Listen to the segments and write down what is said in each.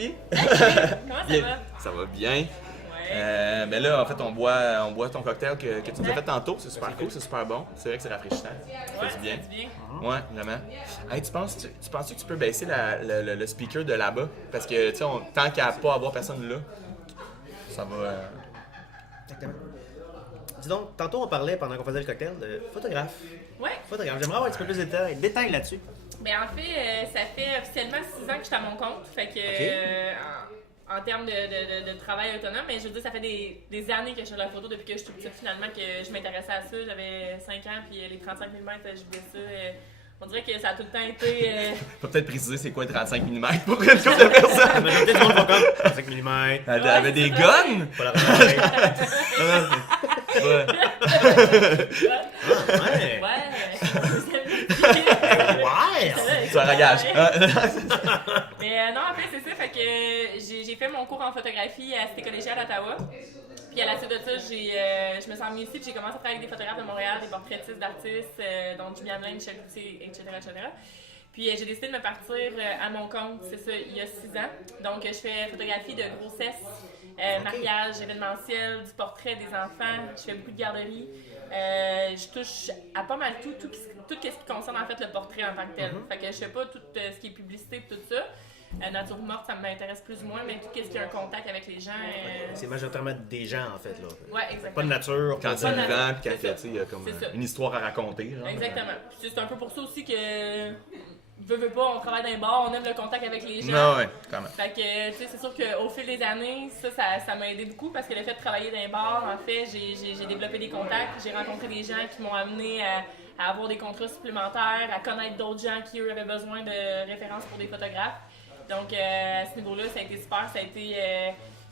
filles? Comment ça Bien. va? Ça va bien. Ouais. Mais là, en fait, on boit ton cocktail que tu nous as fait tantôt. C'est super cool, c'est super bon. C'est vrai que c'est rafraîchissant. Ça fait du bien. Ça fait du bien. Ouais, vraiment. Hey, tu penses que tu peux baisser le speaker de là-bas? Parce que, tu sais, tant qu'à pas avoir personne là, ça va... Exactement. Dis donc, tantôt on parlait pendant qu'on faisait le cocktail de photographe. Ouais. Photographe, j'aimerais avoir un petit peu plus de détails là-dessus. Ben en fait, ça fait officiellement 6 ans que je suis à mon compte. Fait que en termes de travail autonome, mais je veux dire, ça fait des années que je fais de la photo depuis que je suis toute petite finalement que je m'intéressais à ça. J'avais 5 ans, puis les 35 mm, je voulais ça. On dirait que ça a tout le temps été. Faut peut-être préciser c'est quoi 35 mm pour une couple de personnes. La majorité du monde va comme 35 mm. Elle avait des guns? Pas la première. Ouais. Ouais. Ouais. Tu as engagé. Mais non, en fait, c'est ça. Fait que j'ai fait mon cours en photographie à Cité collégiale à Ottawa. Puis à la suite de ça, je me suis emmenée ici puis j'ai commencé à travailler avec des photographes de Montréal, des portraitistes d'artistes, dont Julien Blaine, Michel Coutier, etc. Puis j'ai décidé de me partir à mon compte, c'est ça, il y a 6 ans. Donc je fais photographie de grossesse, mariage, événementiel, du portrait des enfants, je fais beaucoup de garderies. Je touche à pas mal tout ce qui concerne en fait le portrait en tant que tel. Fait que je fais pas tout ce qui est publicité et tout ça. Nature morte, ça m'intéresse plus ou moins, mais tout ce qui a un contact avec les gens. C'est majoritairement des gens en fait là. Ouais, exactement. Pas de nature. Quand c'est Pas vivant, de- puis quand c'est ça. il y a comme C'est ça. une histoire à raconter. Genre. Exactement. Puis c'est un peu pour ça aussi que, veux pas, on travaille dans les bars, on aime le contact avec les gens. Non, ouais, quand même. Fait que, tu sais, c'est sûr qu'au fil des années, ça m'a aidé beaucoup parce que le fait de travailler dans les bars, en fait, j'ai développé des contacts, j'ai rencontré des gens qui m'ont amené à avoir des contrats supplémentaires, à connaître d'autres gens qui, eux, avaient besoin de références pour des photographes. Donc, à ce niveau-là, ça a été super, ça a été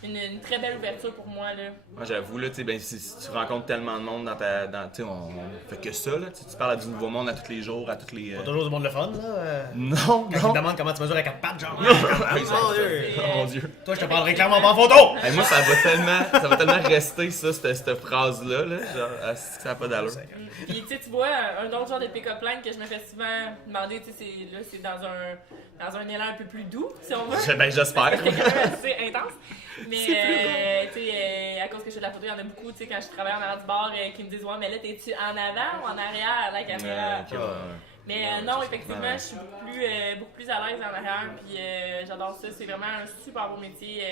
une très belle ouverture pour moi, là. Moi, j'avoue, là, tu sais, ben, si tu rencontres tellement de monde tu sais, on fait que ça, là. Tu parles à du nouveau monde à tous les jours, à toutes les. Pas toujours du monde le fun là. Non, Quand ils non. te demandent comment tu mesures à 4 pattes, genre. Oh, Mon Dieu. mon Dieu. Toi, je te parlerai clairement pas en photo. Hey, moi, ça va tellement rester, ça, cette phrase-là, là. Genre, ça n'a pas d'allure. Puis tu vois, un autre genre de pick-up line que je me fais souvent demander, tu sais, c'est dans un élan un peu plus doux, si on veut. Ben, j'espère. C'est quand même assez intense. Mais, tu sais, à cause que je fais de la photo, il y en a beaucoup, tu sais, quand je travaille en arrière du bar, qui me disent « Ouais, mais là, t'es-tu en avant ou en arrière à la caméra? Ok, ouais. Mais non, effectivement, je suis beaucoup plus à l'aise en arrière, puis j'adore ça. C'est vraiment un super beau métier.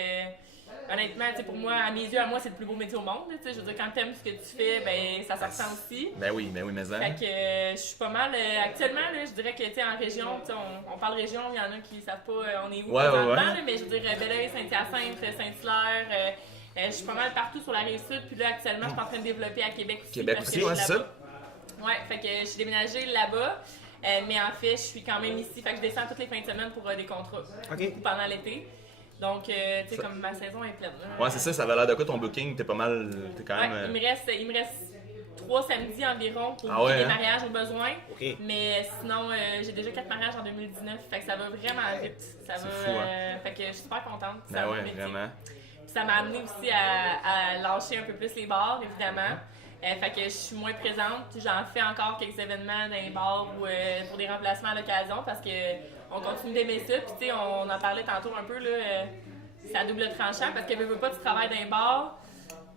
Honnêtement, tu sais, pour moi, à mes yeux, à moi, c'est le plus beau métier au monde. Tu sais, je veux dire, quand t'aimes ce que tu fais, ben ça se ressent aussi. Ben oui, mais ça. Fait que je suis pas mal. Actuellement, là, je dirais que tu sais, en région, tu sais, on parle région, il y en a qui savent pas on est où présentement, là, mais je veux dire Belleuil, Saint-Hyacinthe, Saint-Hilaire. Je suis pas mal partout sur la Rive-Sud, puis là, actuellement, je suis en train de développer à Québec aussi. Québec parce aussi, que je ouais, suis c'est ça. là-bas. Ouais, fait que je suis déménagée là-bas. Mais en fait, je suis quand même ici. Fait que je descends toutes les fins de semaine pour des contrats. Ok. Ou pendant l'été. Donc, tu sais, comme ma saison est pleine. Là. Ouais, c'est ça, ça avait l'air de quoi ton booking? T'es pas mal. T'es quand Ouais, même. il me reste 3 samedis environ pour Ah ouais, des hein? mariages au besoin. Ok. Mais sinon, j'ai déjà 4 mariages en 2019. Fait que ça va vraiment vite. Ça va. fou, hein? Fait que je suis super contente. C'est Ben un ouais, métier. vraiment. Puis ça m'a amené aussi à lâcher un peu plus les bars, évidemment. Fait que je suis moins présente. J'en fais encore quelques événements dans les bars ou pour des remplacements à l'occasion parce que on continue d'aimer ça. Puis tu sais, on en parlait tantôt un peu, là, c'est à double tranchant parce que veux pas, tu travailles dans les bars.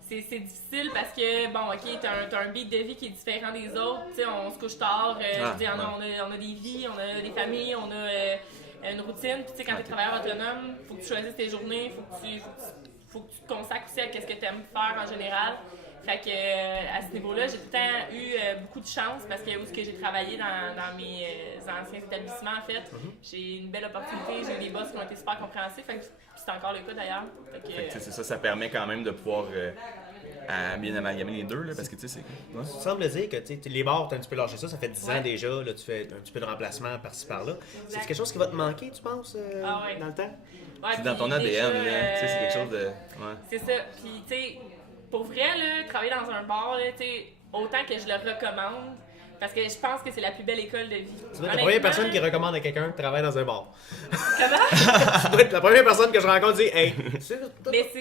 C'est difficile parce que, bon, ok, t'as un beat de vie qui est différent des autres. Tu sais, on se couche tard. Je veux dire, on a des vies, on a des familles, on a une routine. Puis tu sais, quand t'es travailleur autonome, faut que tu choisisses tes journées, faut que tu te consacres aussi à ce que tu aimes faire en général. Fait que à ce niveau-là, j'ai tout le temps eu beaucoup de chance parce que où ce que j'ai travaillé dans mes anciens établissements, en fait, j'ai une belle opportunité, j'ai eu des boss qui ont été super compréhensifs. Fait que c'est encore le cas d'ailleurs. Fait que, c'est ça permet quand même de pouvoir bien amalgamer les deux, là, parce que tu sais, c'est. Ouais. Tu sembles dire que tu sais, les bars, tu as un petit peu lâché ça fait 10 ans déjà, là, tu fais un petit peu de remplacement par-ci par-là. C'est quelque chose qui va te manquer, tu penses, dans le temps? Ouais, C'est dans ton ADN, déjà, là. Tu sais, c'est quelque chose de. Ouais. C'est ça. Puis, tu sais, pour vrai, là, travailler dans un bar, là, tu sais, autant que je le recommande, parce que je pense que c'est la plus belle école de vie. Tu dois être la première personne qui recommande à quelqu'un de travailler dans un bar. Comment? Tu dois être la première personne que je rencontre qui dit « Hey,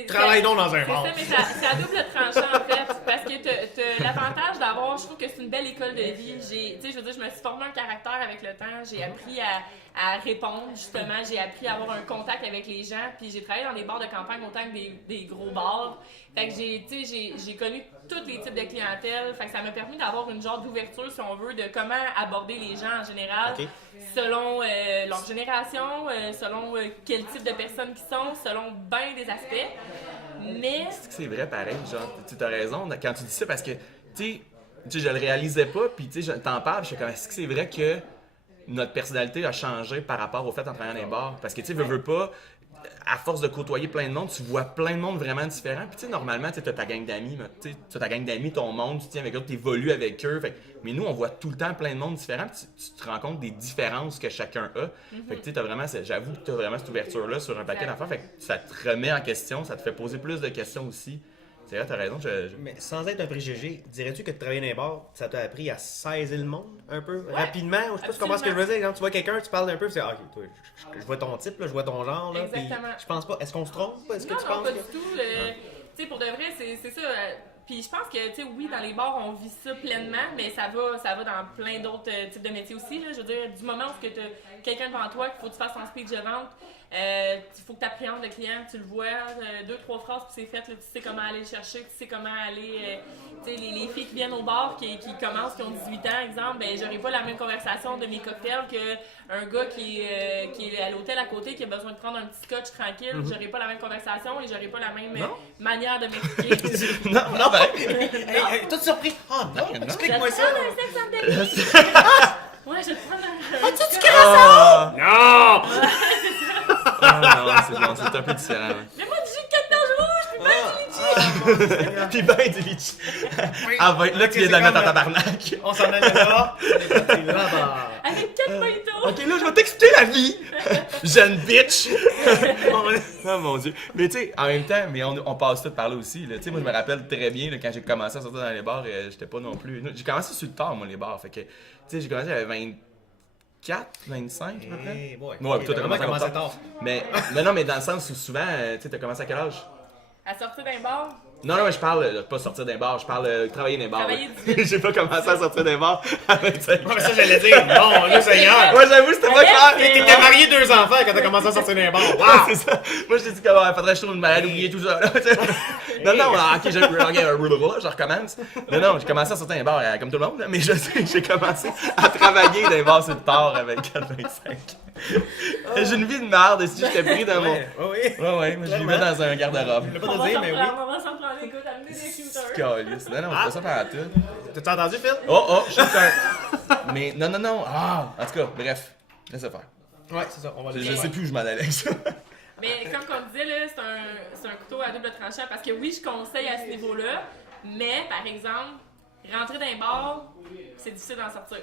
travaille donc dans un bar. » C'est ça, mais c'est à double tranchant, en fait. parce que t'as l'avantage d'avoir, je trouve que c'est une belle école de vie. Tu sais, je veux dire, je me suis formé un caractère avec le temps. J'ai appris à répondre, justement. J'ai appris à avoir un contact avec les gens. Puis j'ai travaillé dans des bars de campagne autant que des gros bars. Fait que j'ai connu tous les types de clientèle. Fait que ça m'a permis d'avoir une genre d'ouverture, si on veut, de comment aborder les gens en général. Okay. Selon leur génération, selon quel type de personnes qu'ils sont, selon bien des aspects. Mais... C'est vrai pareil, genre, tu as raison quand tu dis ça parce que, tu sais, je le réalisais pas, puis tu sais, t'en parles, je suis comme, est-ce que c'est vrai que notre personnalité a changé par rapport au fait en travaillant dans les bars? Parce que, tu sais, veux pas, à force de côtoyer plein de monde, tu vois plein de monde vraiment différents. Puis, tu sais, normalement, tu as ta gang d'amis, tu as ta gang d'amis, ton monde, tu tiens avec eux, tu évolues avec eux. Fait, mais nous, on voit tout le temps plein de monde différents, puis tu te rends compte des différences que chacun a. Fait que, tu sais, j'avoue que tu as vraiment cette ouverture-là sur un paquet d'affaires. Fait que ça te remet en question, ça te fait poser plus de questions aussi. C'est vrai, t'as raison. Mais sans être un préjugé, dirais-tu que de travailler dans les bars, ça t'a appris à saisir le monde un peu rapidement? Je sais pas si tu comprends ce que je veux dire. Quand tu vois quelqu'un, tu parles un peu, c'est OK, toi, je vois ton type, là, je vois ton genre. Là, exactement. Je pense pas. Est-ce qu'on se trompe? Est-ce que non, tu penses pas que... du tout. Tu sais, pour de vrai, c'est ça. Puis je pense que, tu sais, oui, dans les bars, on vit ça pleinement, mais ça va dans plein d'autres types de métiers aussi. Là. Je veux dire, du moment où tu as quelqu'un devant toi, qu'il faut que tu fasses ton speech de vente, il faut que tu appréhendes le client, tu le vois, 2-3 phrases, puis c'est fait, là, tu sais comment aller le chercher, tu sais comment aller... tu sais, les filles qui viennent au bar, qui commencent, qui ont 18 ans, exemple, ben j'aurais pas la même conversation de mes cocktails qu'un gars qui est à l'hôtel à côté, qui a besoin de prendre un petit scotch tranquille. J'aurais pas la même conversation et j'aurais pas la même manière de m'expliquer. non, ben... Hey, tout surpris? Oh non, explique-moi ça! Ouais, je vais te prendre un... As-tu du crasseur? Non! Ah non, c'est bon, c'est un peu différent. Mais moi, du jus de 14 rouges, puis ben du litchi! Puis ben du litchi. Ah, ben, là, tu viens de la mettre en tabarnak. On s'en allait là. C'est là-bas. Avec 4 mojitos! Ok, là, je vais t'expliquer la vie. Jeune bitch. Oh mon Dieu. Mais tu sais, en même temps, mais on passe tout par là aussi. Tu sais, moi, je me rappelle très bien, là, quand j'ai commencé à sortir dans les bars, j'étais pas non plus... J'ai commencé sur le tard, moi, les bars. Fait que, tu sais, j'ai commencé à 24, 25 à peu près. Ouais, toi, t'as commencé tard. Mais non, mais dans le sens où souvent, tu sais, t'as commencé à quel âge? À sortir d'un bar? Non, mais je parle pas sortir d'un bar, je parle travailler dans les bars. Travailler J'ai pas commencé à sortir d'un bar à 25 ans. Ouais, mais ça, j'allais dire, non, là, Seigneur. Moi, j'avoue, c'était pas clair. T'étais marié 2 enfants quand t'as commencé à sortir d'un bar. Wow! C'est ça. Moi, je t'ai dit qu'il faudrait que je trouve une malade, oublier tout ça. Là, non, ok, je recommence. Non, j'ai commencé à sortir d'un bar comme tout le monde, mais j'ai commencé à travailler dans les bars sur le tard avec 4-25. J'ai une vie de merde, si j'étais pris dans mon. Oui. Ouais, moi, je vivais dans un garde-robe. Je voulais pas te dire, mais oui. On va s'en prendre les gars, amener des shooters. Calice. Non, je fais ça par tout. T'as entendu, Phil? Oh, je suis un. Mais non. Ah, en tout cas, bref, laisse faire. Ouais, c'est ça. On va Je sais plus où je m'en allais avec ça. Mais comme on disait, là, c'est un couteau à double tranchant parce que oui, je conseille à ce niveau-là, mais par exemple, rentrer dans un bar, c'est difficile d'en sortir.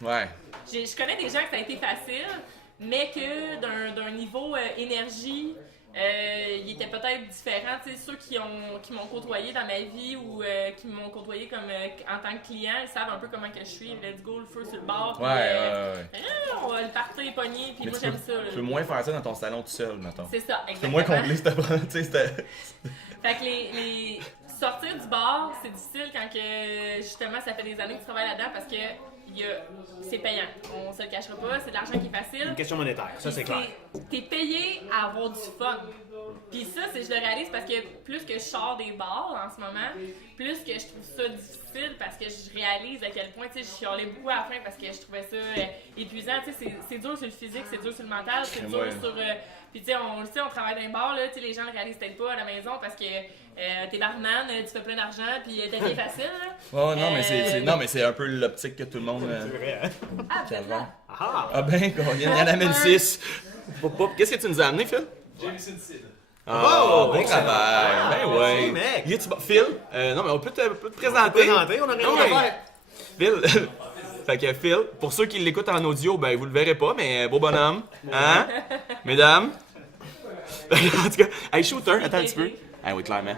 Ouais. Je connais des gens que ça a été facile, mais que d'un niveau énergie, il était peut-être différent. Tu sais, ceux qui m'ont côtoyé dans ma vie ou qui m'ont côtoyé comme en tant que client, ils savent un peu comment que je suis. Let's go, le feu sur le bar. Puis, on va le partir pogné, puis moi j'aime ça. Tu peux moins faire ça dans ton salon tout seul, mettons. C'est ça, exactement. Tu peux moins combler cette Fait que les sortir du bar, c'est difficile quand que justement ça fait des années que tu travailles là-dedans parce que c'est payant. On se le cachera pas, c'est de l'argent qui est facile. Une question monétaire, ça c'est clair. T'es payé à avoir du fun. Puis ça, je le réalise parce que plus que je sors des bars en ce moment, plus que je trouve ça difficile parce que je réalise à quel point, tu sais, je chialais beaucoup à la fin parce que je trouvais ça épuisant. Tu sais, c'est dur sur le physique, c'est dur sur le mental, c'est dur sur... Puis tu sais, on le sait, on travaille dans un bar, là, tu sais, les gens le réalisent peut-être pas à la maison parce que t'es barman, tu fais plein d'argent, puis ta vie est facile. Oh non, mais c'est un peu l'optique que tout le monde... C'est vrai, hein? Ah, vous êtes là. Ah ben, il y en amène 6. Qu'est-ce que tu nous as amené, Phil? Jameson Sid. Oh, bon travail. Ben ouais. Mec. Phil, non mais on peut te présenter. On a rien à faire. Phil, fait que Phil, pour ceux qui l'écoutent en audio, ben vous le verrez pas, mais beau bonhomme. Hein? Mesdames? En tout cas, hey, shooter, attends un petit peu. Ah oui, clairement.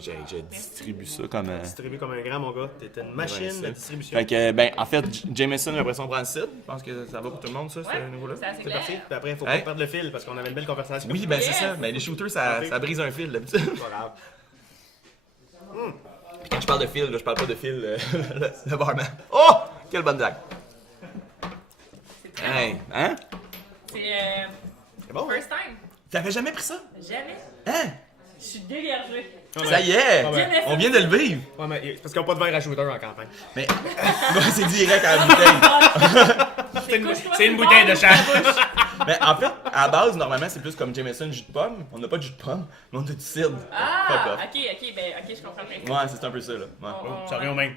Je distribue ça comme... Distribué comme un grand, mon gars. T'es une machine de distribution. Fait que, ben, en fait, Jameson, j'ai l'impression de prendre le site. Je pense que ça va pour tout le monde, ça, ce niveau-là. C'est parti. Puis après, il faut pas perdre le fil parce qu'on avait une belle conversation. Oui, ben c'est ça. Mais les shooters, ça brise un fil, d'habitude. Pas grave. Je parle de Phil, là, je parle pas de Phil, le barman. Oh! Quelle bonne blague. C'est très Hey, bon. hein? C'est bon, hein? First time. T'avais jamais pris ça? Jamais. Hein? Je suis dévergée. Ça y est! Ah ouais. On vient de le vivre! Ouais, mais parce qu'ils n'ont pas de verre à shooter en campagne. Mais, moi, c'est direct à la bouteille. C'est une bouteille de chaque. Mais en fait, à la base, normalement, c'est plus comme Jameson jus de pomme. On n'a pas de jus de pomme, mais on a du cidre. Fuck Ah, off. ok, je comprends le principe. Ouais, c'est un peu ça, là. Ouais. Ça revient au même.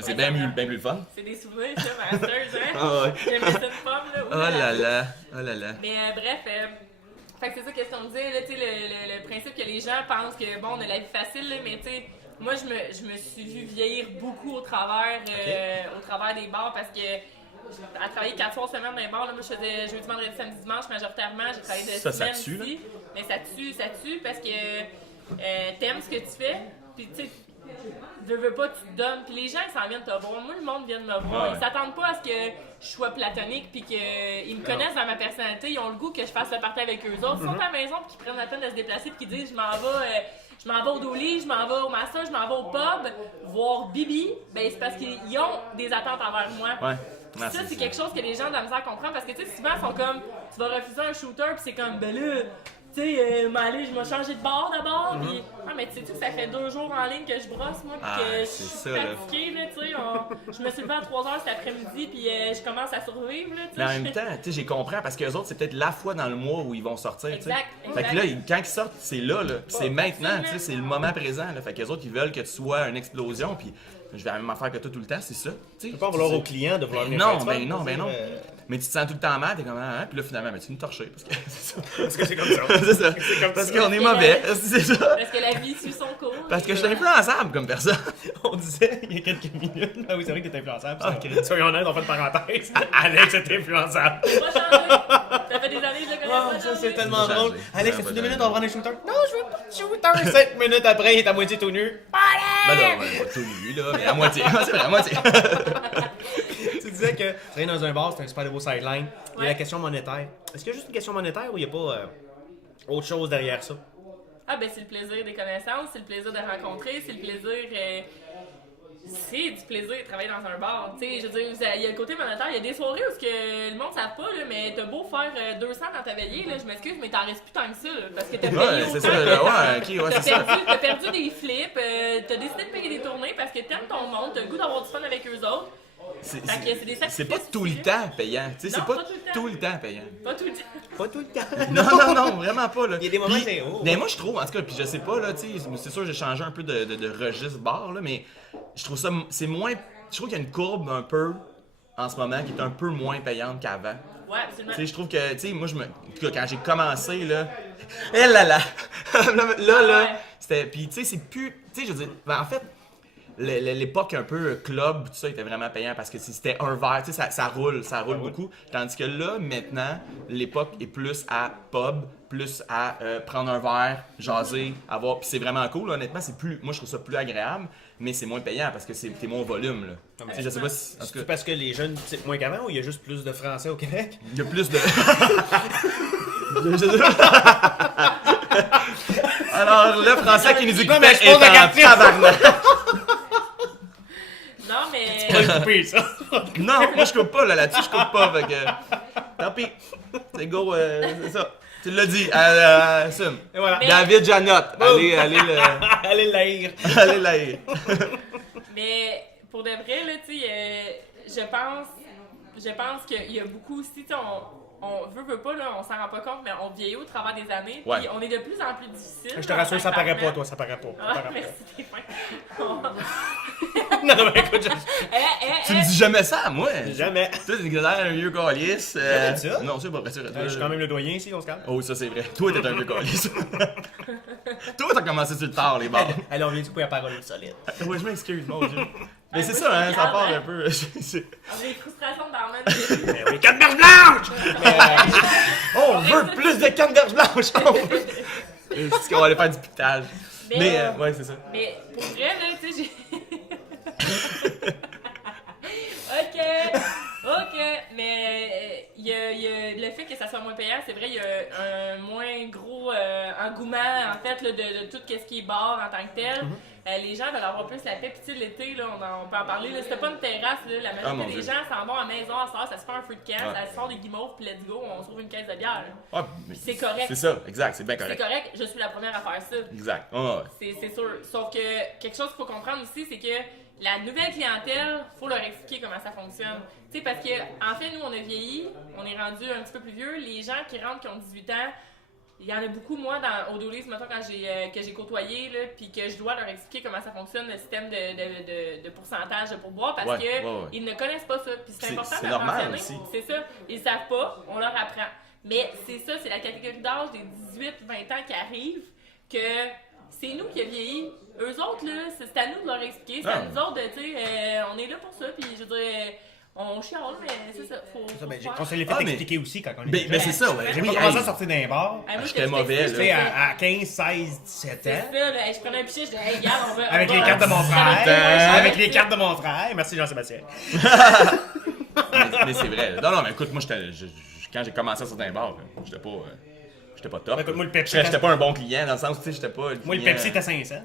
C'est bien plus le fun. C'est des souvenirs, ça, Masters, hein? Ah ouais. J'aimais cette pomme, là. Oh là là, oh là là. Mais bref, fait que c'est ça qu'est-ce qu'on disait, là, tu sais, le principe que les gens pensent que, bon, on a la vie facile, là, mais tu sais, moi, je me suis vu vieillir beaucoup au travers des bars parce que à travailler 4 fois semaine dans les bars, là, moi, je faisais jeudi, vendredi, samedi, dimanche, majoritairement, j'ai travaillé de Ça semaine tue, là. ici, mais ça tue parce que t'aimes ce que tu fais, puis tu sais, veux pas, tu te donnes. Puis les gens, ils s'en viennent te voir. Moi, le monde vient de me voir. Ouais. Ils s'attendent pas à ce que je sois platonique puis qu'ils me connaissent dans ma personnalité. Ils ont le goût que je fasse le party avec eux autres. Ils sont à la maison puis qu'ils prennent la peine de se déplacer puis qu'ils disent je m'en vais au Dolly, je m'en vais au Master, je m'en vais au pub, voir Bibi. Ben, c'est parce qu'ils ont des attentes envers moi. Ouais. Puis Ouais, ça, c'est quelque chose que les gens ont de la misère à comprendre parce que, tu sais, souvent, ils sont comme, tu vas refuser un shooter, puis c'est comme, ben là, tu sais, je vais changer de bar d'abord, puis, ah, mais tu sais, que ça fait 2 jours en ligne que je brosse, moi, puis Ah, que je c'est suis ça, là. fatiguée, là, tu sais, je me suis levée à 3h cet après-midi, puis je commence à survivre, là, tu sais. Mais en même temps, tu sais, j'ai compris parce que les autres, c'est peut-être la fois dans le mois où ils vont sortir, tu sais. Exact, Fait que là, exact. quand ils sortent, c'est là. Puis c'est maintenant, tu sais, c'est le moment présent, là. Fait que les autres, ils veulent que tu sois une explosion, puis je vais la même affaire que toi tout le temps, c'est ça. Tu peux pas en vouloir aux clients de vouloir venir faire du fun, ben non. euh, Mais tu te sens tout le temps mal, t'es comme, hein, puis là, finalement, mais tu nous torches, parce que c'est ça. Parce que c'est comme ça. C'est ça. C'est comme Parce ça. qu'on est mauvais, c'est ça. Parce que la vie suit son cours. Parce que je suis influençable comme personne. On disait il y a quelques minutes. Ah oui, c'est vrai que t'es influençable. Ah, Soyons honnêtes, on fait une parenthèse. Alex est influençable. Pas changé. Ça fait des années que je le connais Oh, pas ça changé. c'est tellement Changé. drôle. Alex, Ça fais-tu va 2 minutes, changer. on va prendre un shooter? Non, je veux pas de shooter. 5 minutes après, il est à moitié tout nu. Ben là, ouais, pas tout nu, là, mais à moitié. C'est vrai, à moitié. Tu disais que travailler dans un bar, c'est un super beau sideline. Il y a Ouais. la question monétaire. Est-ce qu'il y a juste une question monétaire ou il n'y a pas autre chose derrière ça? Ah ben c'est le plaisir des connaissances, c'est le plaisir de rencontrer, c'est le plaisir... c'est du plaisir de travailler dans un bar. Tu sais, je veux dire, il y a le côté monétaire, il y a des soirées où ce que le monde ne savent pas, là, mais t'as beau faire 200 dans ta veillée, là, je m'excuse, mais t'en restes plus tant que ça, là, parce que t'as payé Ouais, c'est autant ça, que- là, ouais, ok, ouais, T'as c'est ça. t'as perdu des flips, t'as décidé de payer des tournées parce que t'aimes ton monde, t'as le goût d'avoir du fun avec eux autres. C'est Fait que c'est des sacrifices c'est pas tout le aussi, temps payant. Tu sais, c'est Non, pas pas tout le temps. tout le temps payant. Pas tout le temps. Pas tout le temps. Non, vraiment pas, là. Il y a des moments Puis, où c'est haut. mais moi, je trouve, en tout cas, puis je sais pas, là, tu sais, c'est sûr, j'ai changé un peu de registre bar, là, mais je trouve ça, c'est moins. Je trouve qu'il y a une courbe un peu, en ce moment, qui est un peu moins payante qu'avant. Ouais, absolument. Tu sais, je trouve que, tu sais, moi, en tout cas, quand j'ai commencé, là, eh là là, là, Ouais. c'était, puis tu sais, c'est plus, tu sais, je veux dire, ben, en fait, l'époque un peu club, tout ça était vraiment payant parce que c'était un verre, tu sais, ça roule beaucoup. Tandis que là, maintenant, l'époque est plus à pub, plus à prendre un verre, jaser, avoir, puis c'est vraiment cool, là, honnêtement, c'est plus, moi je trouve ça plus agréable, mais c'est moins payant parce que t'es moins volume, là. Tu sais, je sais pas si, en tout C'est cas, parce que les jeunes typent moins qu'avant ou il y a juste plus de Français au Québec? il y a plus de. Alors, le français qui nous écoutait mais je est pose la en question. tabarnak. Non, mais... Pas coupé, ça. Non, moi je coupe pas là-dessus, je coupe pas, fait que. Tant pis. C'est go, c'est ça. Tu l'as dit, assume. Et voilà. Mais- David Janotte, allez Allez l'haïr. allez là. Mais pour de vrai, là, tu sais, je pense qu'il y a beaucoup aussi, tu sais, on veut pas, là, on s'en rend pas compte, mais on vieillit au travers des années, puis Ouais. on est de plus en plus difficile. Je te rassure, ça paraît pas, toi, ça paraît pas. Ça Ah, paraît merci, t'es fin. pas. Non, mais écoute, Tu me dis jamais ça, moi. jamais. Toi, t'es un vieux calice. Jamais dit ça. Non, c'est pas vrai, c'est vrai. Je suis quand même le doyen ici, on se calme. Oh, ça c'est vrai. Toi, t'es un vieux calice. Toi, t'as commencé sur le tard, les bars. Allez, on vient du coup à parole solide. Oui, je m'excuse, mon Dieu. Mais c'est moi, ça, je hein, suis ça part calme, un peu. c'est- On a des frustrations dans le même. Mais oui, 4 berges blanches! On veut plus de canneberges blanches! C'est qu'on va aller faire du piquetage. Mais, ouais, c'est ça. Mais pour vrai, là, tu sais, j'ai. Ok, mais il y a le fait que ça soit moins payant, c'est vrai, il y a un moins gros engouement, en fait, là, de tout ce qui est bar en tant que tel. Les gens veulent avoir plus la paix. Puis, tu sais, l'été, là, on peut en parler. Là, c'était pas une terrasse. Là, la majorité des gens s'en vont à la maison, à ça se fait un feu de camp, ça se sort des guimauves, puis let's go, on se trouve une caisse de bière. C'est correct. C'est ça, exact, c'est bien correct. C'est correct, je suis la première à faire ça. Exact. C'est sûr. Sauf que quelque chose qu'il faut comprendre aussi, c'est que la nouvelle clientèle, faut leur expliquer comment ça fonctionne. Tu sais, parce que, en fait, nous, on a vieilli, on est rendu un petit peu plus vieux. Les gens qui rentrent, qui ont 18 ans, il y en a beaucoup, moi, au Dolly's, mettons, que j'ai côtoyé, là, puis que je dois leur expliquer comment ça fonctionne, le système de pourcentage de pourboire, parce ils ne connaissent pas ça. Puis c'est important de leur mentionner. C'est ça. Ils savent pas, on leur apprend. Mais c'est ça, c'est la catégorie d'âge des 18-20 ans qui arrive, que c'est nous qui a vieilli. Eux autres, là, c'est à nous de leur expliquer. C'est à nous autres, tu sais, on est là pour ça, puis je veux dire... On chiale, mais c'est ça. On se l'est fait expliquer aussi quand on était mais c'est ça, ouais. J'ai pas commencé à sortir d'un bar. J'étais mauvais, là. À 15, 16, 17 ans. C'est ça, là. Je prenais un pichet, je disais, hey, regarde, on va. Avec les cartes de mon frère. Avec les cartes de mon frère. Merci, Jean-Sébastien. mais c'est vrai. Non, mais écoute, moi, quand j'ai commencé à sortir d'un bar, j'étais pas top. Écoute, moi, le Pepsi. J'étais pas un bon client, dans le sens où, tu sais, j'étais pas. Moi, le Pepsi était 500.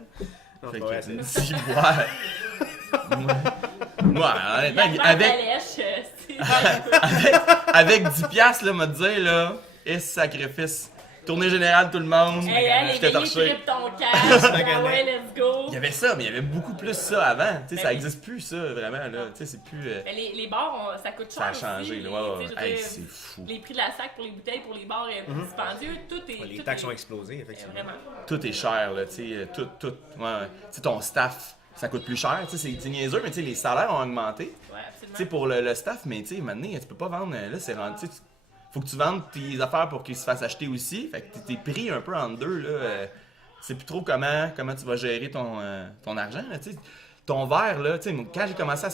Moi, honnêtement, avec 10$, là, m'a dit, là, et sacrifice. Tournée générale, tout le monde. J'étais torché. Ton cash, ouais, let's go. Il y avait ça, mais il y avait beaucoup plus ça avant. Tu sais, ça existe plus, ça, vraiment, là. Tu sais, c'est plus. Mais les bars, ça coûte cher. Ça a changé, aussi, là. C'est fou. Les prix de la sac pour les bouteilles, pour les bars, dispendieux, tout est. Les taxes ont explosé, effectivement. Vraiment. Tout est cher, là. Tu sais, tout. Ouais. Tu sais, ton staff. Ça coûte plus cher, tu sais, c'est niaiseux, mais tu sais, les salaires ont augmenté. Ouais, absolument. Tu sais, pour le staff, mais tu sais, maintenant, tu peux pas vendre, là, c'est rendu, tu sais, faut que tu vendes tes affaires pour qu'ils se fassent acheter aussi. Fait que t'es pris un peu en deux, là. Tu sais plus trop comment tu vas gérer ton argent, là, tu sais. Ton verre, là, tu sais, quand j'ai commencé à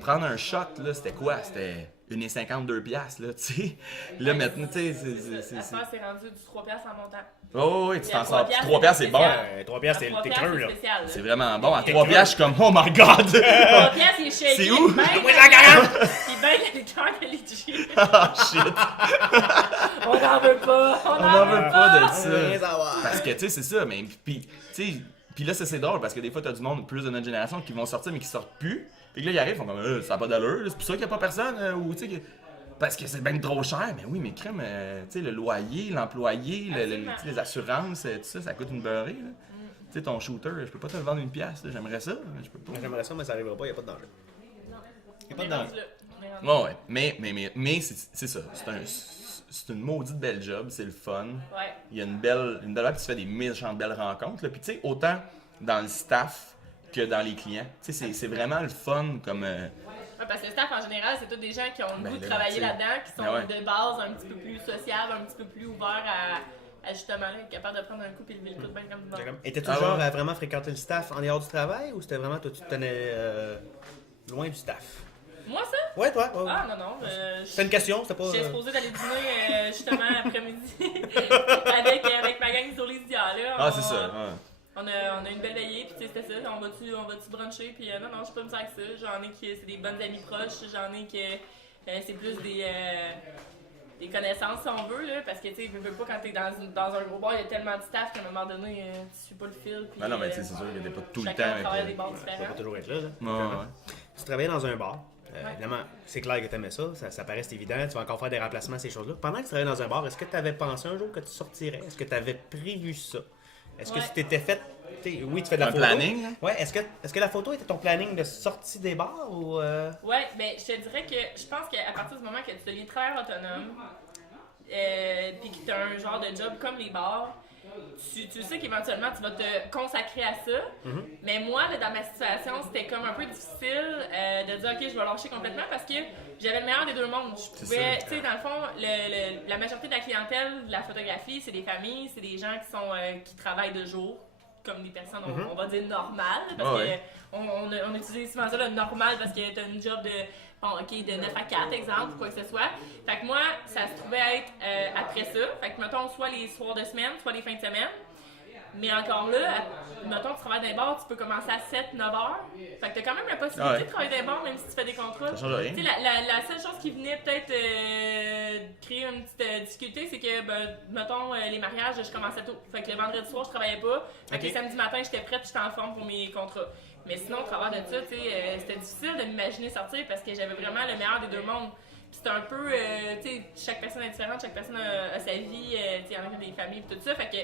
prendre un shot, là, c'était quoi? C'était 1,52$, là, tu sais. Là, maintenant, tu sais, c'est rendu du 3$ en montant. Oh, oui, tu t'en sors. 3$, c'est bon. 3$, t'es creux, là. C'est vraiment bon. À 3$, je suis comme, oh my god! 3$, il est shaké. C'est où? Il baigne le cœur de l'IG. Ah, shit! On n'en veut pas. On n'en veut pas de ça. Parce que, tu sais, c'est ça. Mais, puis, tu sais, puis là, ça, c'est drôle parce que des fois, t'as du monde plus de notre génération qui vont sortir, mais qui sortent plus. Puis là, ils arrivent, ils font comme, ça n'a pas d'allure. C'est pour ça qu'il n'y a pas personne. Ou, tu sais, parce que c'est bien trop cher. Mais oui, mais crème, tu sais, le loyer, l'employé, les assurances, tout ça, ça coûte une beurrée. Tu sais, ton shooter, je peux pas te le vendre 1$. J'aimerais ça, mais je peux pas. J'aimerais ça, mais ça arrivera pas, il n'y a pas de danger. Il n'y a pas de danger. Ouais, mais c'est ça. C'est une maudite belle job, c'est le fun. Ouais. Il y a une belle vibe, puis tu fais des méchantes belles rencontres. Là. Puis tu sais, autant dans le staff que dans les clients. Tu sais, c'est vraiment le fun comme. Ouais, parce que le staff en général, c'est tous des gens qui ont le goût de travailler là-dedans, qui sont de base un petit peu plus sociables, un petit peu plus ouverts à justement être capable de prendre un coup et lever le coup de bain comme du monde. Et t'es toujours à vraiment fréquenter le staff en dehors du travail ou c'était vraiment toi tu te tenais loin du staff? Moi, ça? Ouais, toi. Ouais. Ah, non. C'est une question, c'était pas. J'ai supposé d'aller dîner justement après-midi avec ma gang Dolly's d'hier. Ah, c'est ça. Ouais. On a une belle veillée, puis c'était ça. On va-tu bruncher? Puis non, je suis pas une avec ça. J'en ai qui c'est des bonnes amies proches. J'en ai que c'est plus des connaissances, si on veut, là. Parce que, tu sais, veux pas quand t'es dans un gros bar, il y a tellement de staff qu'à un moment donné, tu suis pas le fil. Puis, non, mais c'est sûr qu'il n'y a pas tout le temps. Chacun travaille des bars différents. Ça va pas toujours être là. Ouais. Tu travaillais dans un bar. Évidemment, c'est clair que tu aimais ça paraît évident, tu vas encore faire des remplacements, ces choses-là. Pendant que tu travaillais dans un bar, est-ce que tu avais pensé un jour que tu sortirais? Est-ce que tu avais prévu ça? Est-ce que tu t'étais fait... Oui, tu fais de la photo. Planning? Hein? Ouais, est-ce que la photo était ton planning de sortie des bars ou... Ouais, ben je te dirais que je pense qu'à partir du moment que tu deviens travailleur autonome, puis que tu as un genre de job comme les bars, tu sais qu'éventuellement tu vas te consacrer à ça. Mais moi, là, dans ma situation, c'était comme un peu difficile de dire ok, je vais lâcher complètement parce que j'avais le meilleur des deux mondes. Je pouvais, tu sais, dans le fond, la majorité de la clientèle de la photographie, c'est des familles, c'est des gens qui travaillent de jour, comme des personnes, on va dire normales, parce qu'on utilise souvent ça, le normal, parce que t'as une job de. Bon, ok, de 9 à 4, exemple, ou quoi que ce soit. Fait que moi, ça se trouvait être après ça. Fait que, mettons, soit les soirs de semaine, soit les fins de semaine. Mais encore là, mettons, tu travailles dans les bars, tu peux commencer à 7-9 heures. Fait que t'as quand même la possibilité de travailler dans les bars, même si tu fais des contrats. Ça change rien. Tu sais, la seule chose qui venait peut-être créer une petite difficulté, c'est que, mettons, les mariages, je commençais tôt. Fait que le vendredi soir, je travaillais pas. Fait que le samedi matin, j'étais prête, j'étais en forme pour mes contrats. Mais sinon, au travers de ça, tu sais, c'était difficile de m'imaginer sortir parce que j'avais vraiment le meilleur des deux mondes. Puis c'est un peu, tu sais, chaque personne est différente, chaque personne a sa vie, tu sais, il y en a des familles et tout ça. Fait que,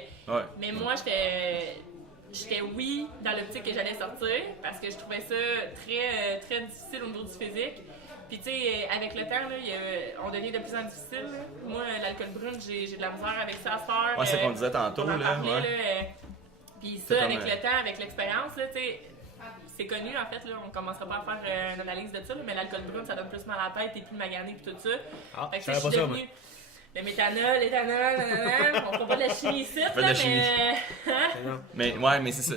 mais moi, j'étais oui dans l'optique que j'allais sortir parce que je trouvais ça très, très difficile au niveau du physique. Puis tu sais, avec le temps, là, on devient de plus en plus difficile. Là. Moi, l'alcool brune, j'ai de la misère avec ça à se faire. Ouais, c'est qu'on disait tantôt, là. Puis ça, avec le temps, avec l'expérience, là, tu sais, c'est connu en fait, là, on commencera pas à faire une analyse de ça, là, mais l'alcool brune, ça donne plus mal à la tête, t'es plus magané et tout ça. Fait que je suis devenue le méthanol, l'éthanol, on fera pas de la chimie ici, là, mais... mais c'est ça,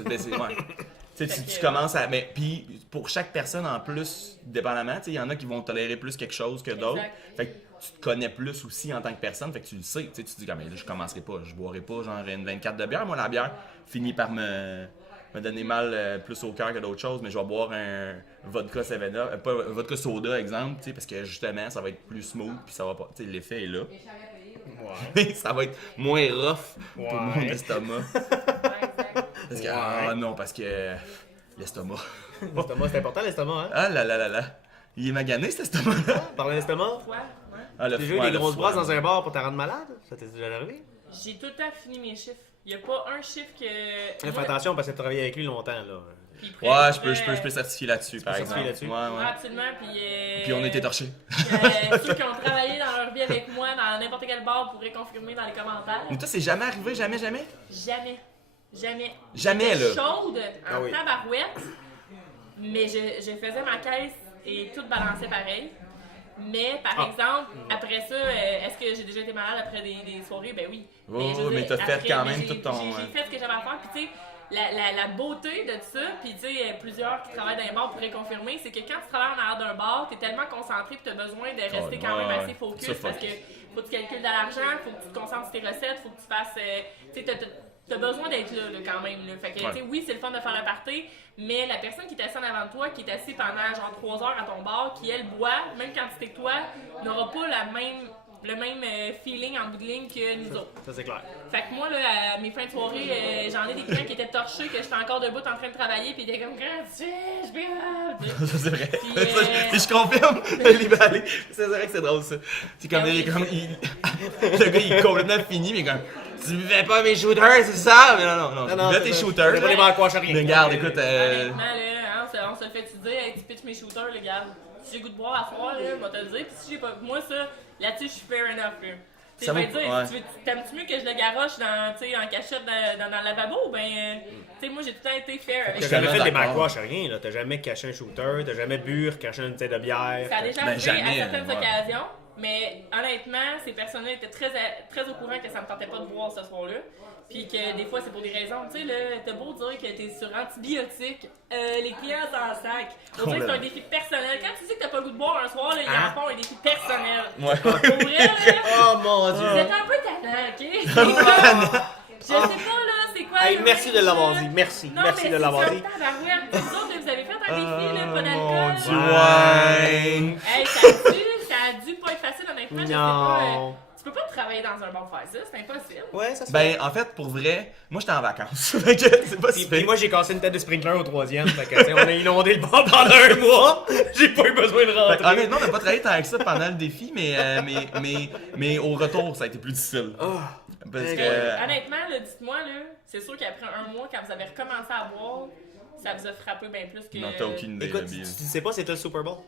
tu commences à... Mais puis, pour chaque personne en plus, dépendamment, il y en a qui vont tolérer plus quelque chose que d'autres. Fait que tu te connais plus aussi en tant que personne, fait que tu le sais, tu te dis, comme, je commencerai pas, je boirai pas genre une 24 de bière. Moi, la bière finit par me donner mal plus au cœur que d'autres choses, mais je vais boire un vodka 7-Up, pas un vodka soda, exemple, parce que justement, ça va être plus smooth, puis ça va pas, l'effet est là. Mais ça va être moins rough pour mon estomac. Parce que, parce que l'estomac. L'estomac, c'est important, l'estomac, hein? Ah là là là là. Il est magané, cet estomac-là. Parlant d'estomac? Ah, t'as déjà eu des grosses brasses dans un bar pour te rendre malade? Ça t'est déjà arrivé? J'ai tout le temps fini mes chiffres. Il n'y a pas un chiffre que... Fais attention parce que tu travaillé avec lui longtemps, là. Ouais, je peux certifier là-dessus, par exemple. Ouais, absolument. Puis on était torchés. Ceux qui ont travaillé dans leur vie avec moi, dans n'importe quel bar, pourraient confirmer dans les commentaires. Mais toi, c'est jamais arrivé, jamais? Jamais, là. Chaude, en tabarouette, mais je faisais ma caisse et tout balançait pareil. Mais, par exemple, après ça, est-ce que j'ai déjà été malade après des soirées? Ben oui. Mais t'as fait quand même tout ton... J'ai fait ce que j'avais à faire, puis tu sais, la beauté de ça, puis tu sais, plusieurs qui travaillent dans les bars pourraient confirmer, c'est que quand tu travailles en arrière d'un bar, t'es tellement concentré que t'as besoin de rester quand même assez focus parce que faut que tu calcules de l'argent, faut que tu te concentres sur tes recettes, faut que tu fasses... tu sais, t'as besoin d'être là, quand même. Là. Fait que, tu sais, oui, c'est le fun de faire le party, mais la personne qui est assise en avant de toi, qui est assise pendant genre 3 heures à ton bar, qui elle boit, même quantité que toi, n'aura pas le même feeling en bout de ligne que nous autres. Ça, c'est clair. Fait que moi, là, à mes fins de soirée, j'en ai des clients qui étaient torchés, que j'étais encore debout en train de travailler, puis ils étaient comme, je ça, c'est vrai. Puis je confirme, c'est vrai que c'est drôle, ça. C'est comme, le gars, il est complètement fini, mais comme, tu buvais pas mes shooters, c'est ça? Mais non, tu buvais tes shooters. Tu pas les bancoches à rien. Mais regarde, écoute. Honnêtement, là, on se le fait dire, hey, tu pitches mes shooters, les gars. Si j'ai goût de boire à soir, là, je vais te le dire. Puis si j'ai pas. Moi, ça, là-dessus, je suis fair enough, là. Tu sais, dire, t'aimes-tu mieux que je le garoche en cachette dans le lavabo ou ben. Tu sais, moi, j'ai tout le temps été fair avec ça. T'as jamais fait des backwash à rien, là. T'as jamais caché un shooter, t'as jamais bu, caché une bouteille de bière. Ça a déjà arrivé à certaines occasions. Mais honnêtement, ces personnes-là étaient très au courant que ça me tentait pas de boire ce soir-là. Puis que des fois, c'est pour des raisons. Tu sais, là, t'as beau dire que t'es sur antibiotiques, les clients s'en sac. On dirait que c'est un défi personnel. Quand tu dis que t'as pas le goût de boire un soir, là, il en font un défi personnel. Pour vrai, là, oh mon Dieu! Vous êtes un peu tannant, ok? Je sais pas, là, c'est quoi. Hey, merci de l'avoir dit. Merci de l'avoir dit. Vous autres, vous avez fait un défi, là, pas d'alcool. Ouais. Hey, ça a dû pas être facile, honnêtement. Je sais pas. Tu peux pas travailler dans un bar faire ça, c'est impossible. Ouais, ça se fait. En fait, pour vrai, moi j'étais en vacances. Fait que c'est pas si Puis moi j'ai cassé une tête de sprinkler au 3e. Fait que on a inondé le bar pendant un mois. J'ai pas eu besoin de rentrer. Honnêtement, on n'a pas travaillé tant que ça pendant le défi, mais au retour, ça a été plus difficile. Parce que... Honnêtement, dites-moi, là, c'est sûr qu'après un mois, quand vous avez recommencé à boire, ça vous a frappé bien plus que... Non, t'as aucune idée. Écoute, tu sais pas c'était le Super Bowl?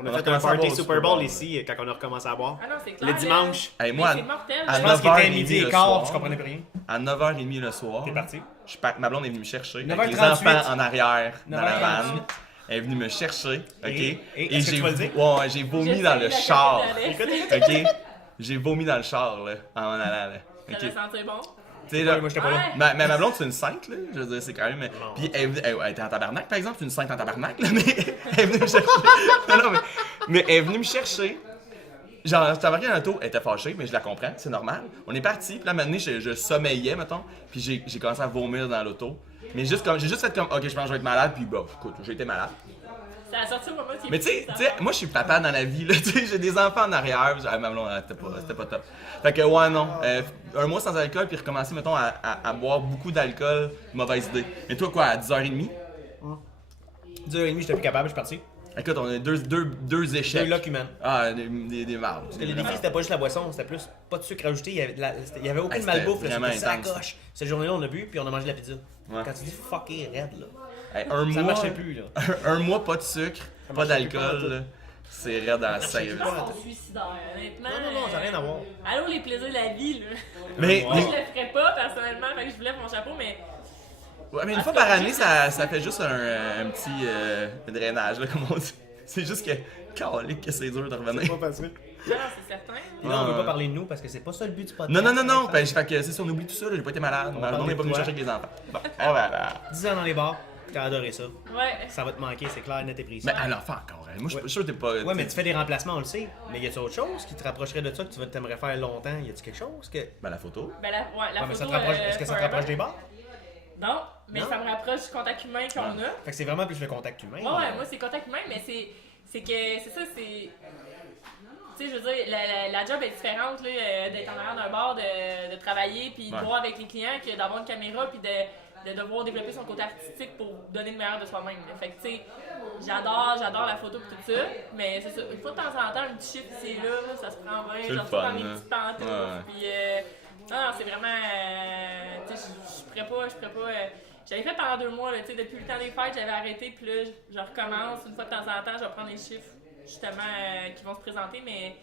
On a fait un party Super Bowl ici quand on a recommencé à boire. Ah non, c'est clair. Le dimanche. Hey, moi, c'est mortel. Je pense qu'il était midi et quart, je comprenais plus rien. À 9h30 le soir. T'es parti. Ma blonde est venue me chercher. 9h38. Avec les enfants en arrière dans la 9h38. vanne. Elle est venue me chercher. OK? Et est-ce que tu vas le dire? Ouais, j'ai vomi dans le char. OK? J'ai vomi dans le char, là, en allant, là. Ça OK? le sentait bon? Tu sais, là, moi j'étais pas là. Ma blonde, c'est une sainte, là. Je veux dire, c'est quand même. Puis elle était en tabarnak, par exemple. C'est une sainte en tabarnak, là. Mais elle est venue me chercher. Non, mais elle est venue me chercher. genre, j'étais embarqué dans l'auto, elle était fâchée, mais je la comprends, c'est normal. On est parti, puis là, maintenant, je sommeillais, mettons, puis j'ai commencé à vomir dans l'auto. Mais j'ai juste fait comme, ok, je pense que je vais être malade, puis bah, écoute, j'ai été malade. Ça a sorti au moment où Mais tu sais, moi, je suis papa dans la vie, là, tu sais, j'ai des enfants en arrière, puis ma blonde, c'était pas top. Fait que, ouais, non, un mois sans alcool, puis recommencer, mettons, à boire beaucoup d'alcool, mauvaise idée. Mais toi, quoi, à 10h30? 10h30, j'étais plus capable, je suis parti. Écoute, on a deux échecs. Deux locuments. Ah, des mardes. Parce que le défi, c'était pas juste la boisson, c'était plus pas de sucre ajouté, il y avait aucune C'était malbouffe, là, vraiment c'était ça à intense. gauche. Cette journée-là, on a bu, puis on a mangé de la pizza. Ouais. Quand tu dis fucké raide, là, Hey, ça marchait plus, là. Un mois, pas de sucre, pas marchait plus, pas d'alcool, tout. là. C'est raide dans la marchait save. plus, Je pense qu'on suicidaire, honnêtement. Non, ça n'a rien à voir. Allô, les plaisirs de la vie, là. Mais, Moi, je le ferais pas, personnellement, fait que je voulais mon chapeau, mais ouais, mais une fois par année, ça fait juste un petit drainage, là, comme on dit. C'est juste que, calique, que c'est dur de revenir. Pas facile. non, c'est certain. Puis là, on veut pas parler de nous parce que c'est pas ça le but du podcast. Non, ben, fait que si on oublie tout ça, là, j'ai pas été malade. On Ma blonde parle n'est pas de venue toi. chercher avec les enfants. Bon, ah, voilà. 10 ans dans les bars, t'as adoré ça. Ouais. Ça va te manquer, c'est clair, net et précis. Mais à l'enfant encore, hein. Moi, je suis sûr que t'es pas. Ouais, mais tu fais des remplacements, on le sait. Mais y a-tu autre chose qui te rapprocherait de ça que tu t'aimerais faire longtemps? Y a-tu quelque chose que. Ben, la photo. Ben, la Ouais, mais photo, ça te rapproche. Est-ce que ça te forever. rapproche des bars? Non, mais Non? ça me rapproche du contact humain qu'on a. Fait que c'est vraiment plus le contact humain. Ouais, moi, c'est contact humain, mais c'est que, c'est ça, c'est. Tu sais, je veux dire, la job est différente, là, d'être en arrière d'un bar, de travailler, puis de Ouais. voir avec les clients, que d'avoir une caméra, puis de devoir développer son côté artistique pour donner le meilleur de soi-même. Là. Fait que, tu sais, j'adore la photo et tout ça, mais c'est ça, une fois de temps en temps, un petit chiffre ici et là, ça se prend bien, C'est le genre, fun, dans mes hein. petites pantoufles, Ouais. puis non, c'est vraiment, tu sais, je ferais pas, j'avais fait pendant 2 mois, là, tu sais, depuis le temps des fêtes, j'avais arrêté, puis là, je recommence, une fois de temps en temps, je vais prendre les chiffres, justement, qui vont se présenter, mais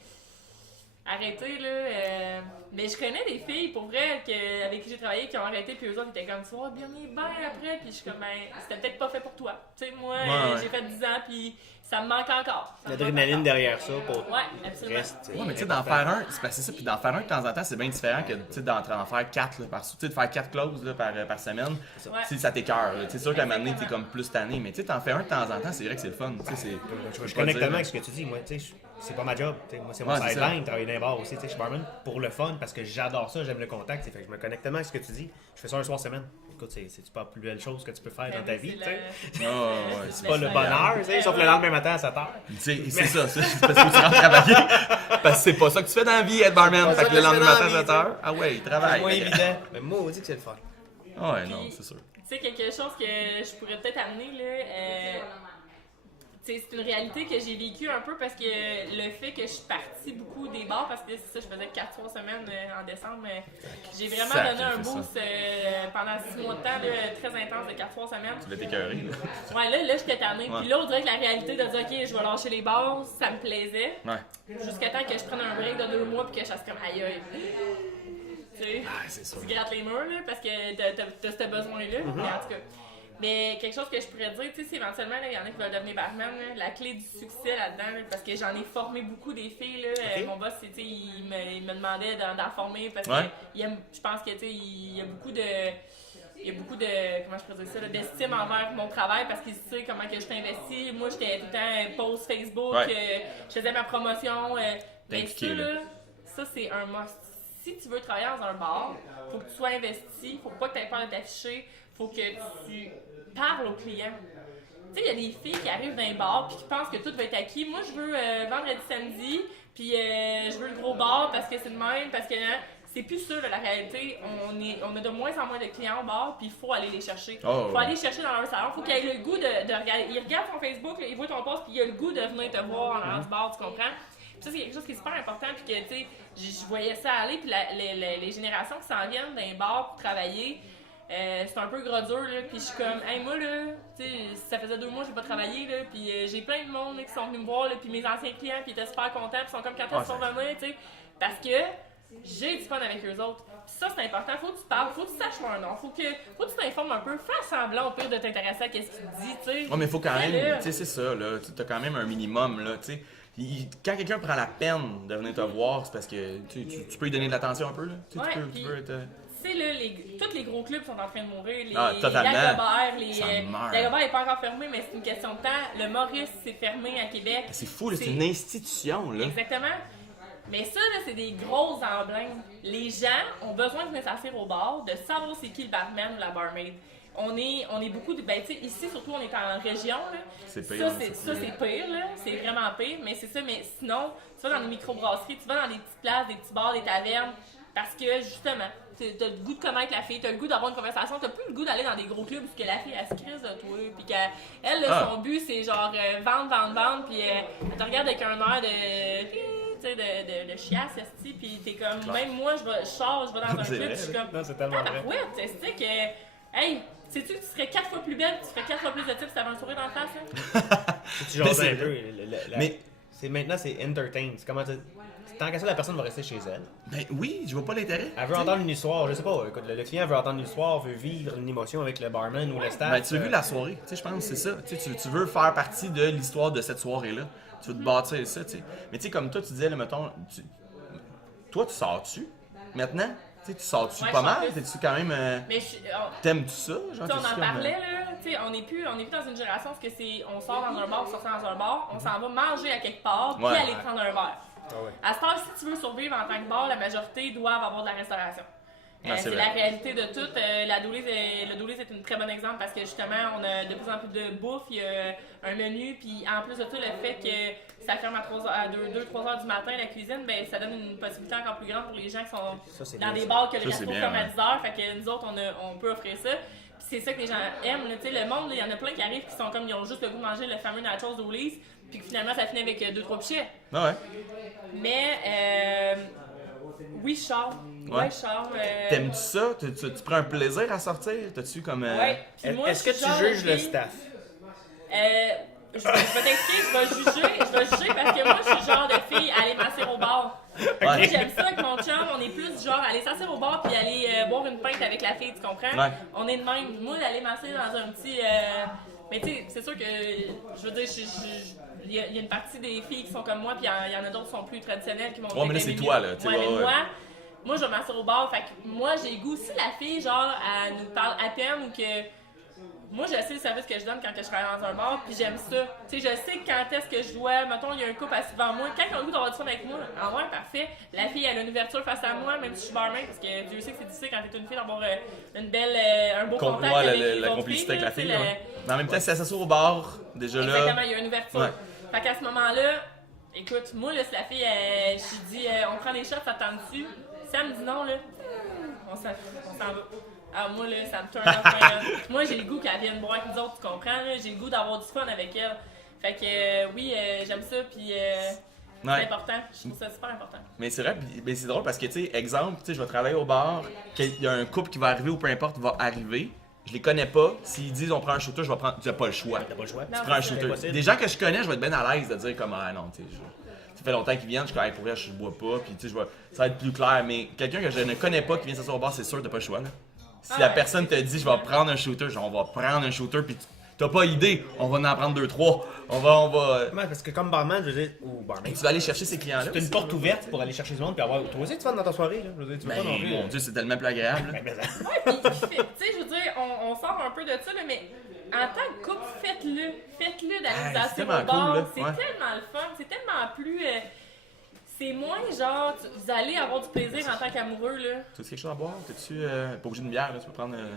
arrêter, là, mais je connais des filles, pour vrai, avec qui j'ai travaillé, qui ont arrêté, puis eux autres étaient comme ça, oh, bien après, puis je suis comme, ben, c'était peut-être pas fait pour toi. Tu sais, moi, Ouais. j'ai fait 10 ans, puis ça me manque encore. Ça me manque L'adrénaline encore. derrière ça pour Ouais, absolument. reste. Ouais, mais tu sais, d'en faire un, c'est ça, puis d'en faire un de temps en temps, c'est bien différent que, tu sais, d'en faire 4, là, tu sais, de faire 4 closes, là, par semaine. Ouais. Tu sais, ça t'écœure, là. C'est sûr qu'à un moment donné, t'es comme plus tanné, mais tu sais, t'en fais un de temps en temps, c'est vrai que c'est le fun, tu sais, c'est. Je connecte tellement avec ce que tu dis. Moi, tu sais, c'est pas ma job. T'sais, moi, c'est mon Ouais, c'est sideline, travailler dans les bars aussi. Tu sais, je suis barman pour le fun parce que j'adore ça, j'aime le contact. Fait que je me connecte tellement avec ce que tu dis. Je fais ça un soir semaine. Écoute, c'est pas la plus belle chose que tu peux faire dans ta vie. Tu sais. C'est pas le bonheur, tu sais, sauf le lendemain matin à 7h. C'est ça, c'est parce que tu rentres travailler. Parce que c'est pas ça que tu fais dans la vie, être barman. Fait que le lendemain matin à 7h, ah ouais, il C'est travaille. moins évident. Mais moi, on dit que c'est le fun. Ah ouais, non, c'est sûr. Tu sais, quelque chose que je pourrais peut-être amener, là, tu sais, c'est une réalité que j'ai vécue un peu parce que le fait que je suis partie beaucoup des bars, parce que c'est ça, je faisais 4 semaines en décembre, j'ai vraiment donné un Sacrifice, boost pendant 6 mois de temps, là, très intense, de 4 semaines. Tu vas t'écœurer, là. Ouais, là j'étais tannée. Ouais. Puis là, on dirait que la réalité de dire, OK, je vais lâcher les bars, ça me plaisait. Ouais. Jusqu'à temps que je prenne un break de 2 mois puis que je fasse comme aïe aïe. Tu sais, Ah, c'est sûr. tu grattes les murs, là, parce que t'as ce besoin-là. Mais en tout cas. Mais quelque chose que je pourrais dire, tu sais, c'est éventuellement, il y en a qui veulent devenir barman, là, la clé du succès là-dedans, là, parce que j'en ai formé beaucoup des filles. Là, Ok. mon boss, tu sais, il me demandait d'en former parce Ouais. que je pense que, tu sais, il y a beaucoup de, comment je pourrais dire ça, là, d'estime envers mon travail parce qu'il sait comment que je t'investis. Moi, j'étais tout le temps post Facebook, Ouais. je faisais ma promotion. Mais impliqué, ça, là. là, ça, c'est un must. Si tu veux travailler dans un bar, faut que tu sois investi, faut pas que tu aies peur de t'afficher, faut que tu parles aux clients. Tu sais, il y a des filles qui arrivent dans un bar puis qui pensent que tout va être acquis. Moi, je veux vendredi, samedi, puis je veux le gros bar parce que c'est le même, parce que hein, c'est plus ça, là, la réalité. On a de moins en moins de clients au bar, puis il faut aller les chercher. Il Oh, faut ouais. aller chercher dans leur salon. Il faut qu'ils aient le goût de regarder. Ils regardent ton Facebook, là, ils voient ton post, puis ils ont le goût de venir te voir en arrière du bar, tu comprends? Puis ça, c'est quelque chose qui est super important, puis que, tu sais, je voyais ça aller, puis les générations qui s'en viennent d'un bar pour travailler, c'est un peu gros dur, là, puis je suis comme, hey, moi, là, tu sais, ça faisait 2 mois que j'ai pas travaillé, là, puis j'ai plein de monde, là, qui sont venus me voir, là, puis mes anciens clients, puis ils étaient super contents, puis ils sont comme, quand est-ce qu'ils sont venus, tu sais, parce que j'ai du fun avec eux autres. Puis ça, c'est important, faut que tu parles, faut que tu saches leur nom, faut que tu t'informes un peu, fais semblant, au pire, de t'intéresser à qu'est-ce qu'il te dit, tu sais. Ouais, mais faut quand même, Fais-le. tu sais, c'est ça, là. Tu as quand même un minimum, là, tu sais. Quand quelqu'un prend la peine de venir te voir, c'est parce que tu peux lui donner de l'attention un peu, là. Tu sais, Ouais, tu peux être. Tu sais, là, tous les gros clubs sont en train de mourir. Les totalement. Dagobert, Ça meurt. Dagobert n'est pas encore fermé, mais c'est une question de temps. Le Maurice, c'est fermé à Québec. C'est fou, là, c'est une institution, là. Exactement. Mais ça, là, c'est des gros emblèmes. Les gens ont besoin de venir s'asseoir au bar, de savoir c'est qui le barman ou la barmaid. On est beaucoup de. Ben, tu sais, ici, surtout, on est en région, là. C'est pire. Ça, c'est pire, là. C'est vraiment pire, mais c'est ça. Mais sinon, tu vas dans des microbrasseries, tu vas dans des petites places, des petits bars, des tavernes, parce que, justement, t'as le goût de connaître la fille, t'as le goût d'avoir une conversation, t'as plus le goût d'aller dans des gros clubs parce que la fille, elle se crise de toi, puis qu'elle, là, son but, c'est genre vendre, puis elle te regarde avec un air de chiasse, esti, puis t'es comme, même moi, je sors, je vais dans un club, puis je suis comme, non, c'est tellement vrai. ouais, tu sais que, hey, sais-tu que tu serais 4 fois plus belle, tu ferais 4 fois plus de types si t'avais un sourire dans la face, là? Tu jases un peu. Mais maintenant, c'est entertain. C'est comment tant qu'à ça, la personne va rester chez elle. Ben oui, je vois pas l'intérêt. Elle veut entendre une histoire, je sais pas. Écoute, le client veut entendre une histoire, veut vivre une émotion avec le barman ou le staff. Ben tu veux la soirée, tu sais, je pense que c'est ça. Tu veux faire partie de l'histoire de cette soirée-là. Tu veux te bâtir ça, tu sais. Mais tu sais, comme toi, tu disais, là, mettons, toi, tu sors-tu maintenant? Tu sais, tu sors-tu Ouais, pas je mal? sors plus. T'es-tu quand même. Mais T'aimes-tu ça? Genre, on t'es-tu en comme, parlait, là, tu sais, on est plus dans une génération où on sort dans un bar, on sort dans un bar, on s'en va manger à quelque part, puis Ouais. aller prendre un verre. Ah ouais. À ce temps, si tu veux survivre en tant que bar, la majorité doivent avoir de la restauration. c'est C'est vrai. la réalité de tout. Le Doulise est un très bon exemple parce que justement, on a de plus en plus de bouffe, il y a un menu, puis en plus de tout, le fait que ça ferme à 2-3 heures du matin, la cuisine, ben, ça donne une possibilité encore plus grande pour les gens qui sont c'est dans bien, des ça. bars que le Ça, c'est resto bien, ferme à ouais. 10 heures. Fait que nous autres, on peut offrir ça. Puis c'est ça que les gens aiment. Là, tu sais, le monde, il y en a plein qui arrivent qui sont comme, ils ont juste le goût de manger le fameux nachos Doulise, puis que finalement, ça finit avec 2-3 pichets. Ah ouais. Mais, oui, je sors. Ouais. Ouais, je sors. T'aimes-tu ça? Tu prends un plaisir à sortir? T'as-tu comme. Ouais. Puis moi, Est-ce que je suis genre tu juges de le fille- staff? Je vais t'expliquer, je vais juger parce que moi, je suis le genre de fille à aller m'asseoir au bar. Moi, j'aime ça avec mon chum, on est plus du genre à aller s'asseoir au bar puis aller boire une pinte avec la fille, tu comprends? Ouais. On est de même. Moi, d'aller m'asseoir dans un petit. Mais tu sais, c'est sûr que, je veux dire, il y a une partie des filles qui sont comme moi, puis il y en a d'autres qui sont plus traditionnelles qui vont. Ouais, mais là, c'est toi, là, tu sais, Ouais, mais ouais. moi, je vais m'asseoir au bar. Fait que moi, j'ai le goût. Si la fille, genre, elle nous parle à peine ou que. Moi, je sais le service que je donne quand je travaille dans un bar, puis j'aime ça. Tu sais, je sais quand est-ce que je dois. Mettons, il y a un couple assis devant moi. Quand ils ont le goût d'avoir du fun avec moi, en ouais, parfait. La fille, elle a une ouverture face à moi, même si je suis barman, parce que Dieu sait que c'est difficile quand t'es une fille d'avoir une belle, un beau contact Ouais, avec les la autres complicité filles, avec la là, fille. tu sais, Ouais. Mais en même temps, si elle s'assoit au bar, déjà là. Exactement, il y a une ouverture. Ouais. Fait qu'à ce moment-là, écoute, moi, là, si la fille, je dis, on prend des shots, ça tente dessus. Si elle me dit non, là, on s'en va. Ah, moi, là, ça me turn off. Moi, j'ai le goût qu'elle vienne boire avec nous autres, tu comprends? Là? J'ai le goût d'avoir du fun avec elle. Fait que, oui, j'aime ça, puis c'est Ouais. important. Je trouve ça super important. Mais c'est vrai, mais c'est drôle parce que, tu sais, exemple, tu sais, je vais travailler au bar, il y a un couple qui va arriver ou peu importe va arriver, je les connais pas, s'ils disent on prend un shooter, je vais prendre, tu n'as pas le choix. T'as pas le choix. Non. Tu prends un c'est shooter. impossible. Des gens que je connais, je vais être bien à l'aise de dire comme, ah non, tu sais, ça fait longtemps qu'ils viennent, je suis comme, hey, pour vrai, je bois pas, puis tu sais, ça va être plus clair, mais quelqu'un que je ne connais pas qui vient s'asseoir au bar, c'est sûr, t'as pas le choix, là. Si Ah la ouais. personne te dit, je vais prendre un shooter, genre, on va prendre un shooter, puis t'as pas idée, on va en prendre 2-3, on va. Ouais, parce que comme barman, je veux dire, ou barman, Tu vas aller chercher ces clients-là. c'est une aussi. porte ouverte pour aller chercher du monde puis avoir. Toi aussi, tu vas dans ta soirée, là. Je veux dire, tu veux Ben, pas non plus. mon Dieu, c'est tellement plus agréable. là. Ben, ça- Ouais, puis, tu sais, je veux dire, on sort un peu de ça, là, mais en tant que couple, faites-le. Faites-le d'aller Hey, vous c'est asseoir tellement au bar. cool, là. C'est Ouais. tellement le fun. C'est tellement plus. C'est moins genre, vous allez avoir du plaisir en tant qu'amoureux, là. Tu as quelque chose à boire? T'es-tu pas obligé d'une bière, là? Tu peux prendre un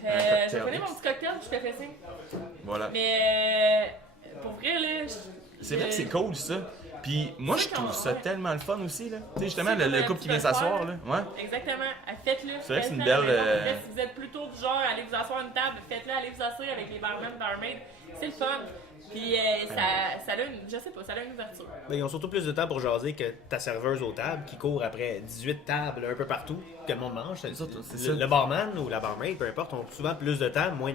Je cocktail. connais mon petit cocktail, je te fais signe. Voilà. Mais pour vrai, là. C'est vrai que c'est cool, ça. Puis moi, je C'est trouve quand- ça ouais. tellement le fun aussi, là. Tu sais, justement, C'est le comme un couple qui petit vient peu s'asseoir, faire. là. Ouais. Exactement. Faites-le. C'est vrai que c'est une Faites-le. belle, Après, si vous êtes plutôt du genre à aller vous asseoir à une table, faites-le, allez vous asseoir avec les barmen, barmaids. C'est le fun. Puis ça a une, je sais pas, ça a une ouverture. Ben, ils ont surtout plus de temps pour jaser que ta serveuse aux tables qui court après 18 tables un peu partout que le monde mange. C'est ça. Le barman ou la barmaid, peu importe, ont souvent plus de temps, moins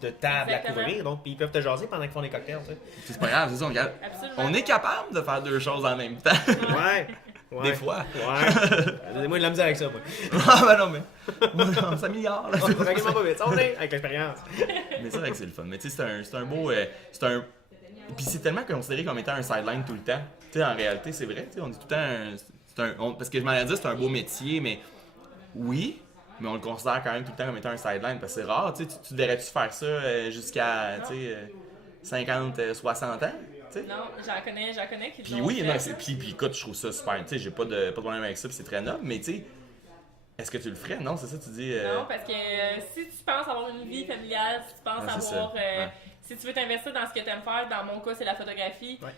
de tables à Exactement. couvrir, donc puis ils peuvent te jaser pendant qu'ils font des cocktails, tu sais. C'est pas grave, c'est ça, on regarde. Absolument. On est capable de faire deux choses en même temps. Ouais. Ouais. Des fois. Ouais. Moi, de la misère avec ça, moi. Ah, ben non, mais. On s'améliore, là. Tranquillement pas vite. On est avec l'expérience. Mais c'est vrai que c'est le fun. Mais tu sais, c'est un beau. Puis c'est tellement considéré comme étant un sideline tout le temps. Tu sais, en réalité, c'est vrai. Tu sais, on dit tout le temps. Parce que je m'en ai dit, c'est un beau métier, mais oui, mais on le considère quand même tout le temps comme étant un sideline. Parce que c'est rare. Tu sais, tu devrais-tu faire ça jusqu'à tu sais, 50, 60 ans? tu sais. Non, j'en connais qui Puis l'ont oui, fait. non, puis écoute, je trouve ça super. Tu sais, j'ai pas de problème avec ça, puis c'est très noble, mais tu sais, est-ce que tu le ferais? Non, c'est ça, tu dis. Non, parce que si tu penses avoir une vie familiale, si tu penses Ouais, c'est avoir. ça. Ouais. Si tu veux t'investir dans ce que tu aimes faire, dans mon cas, c'est la photographie. Ouais.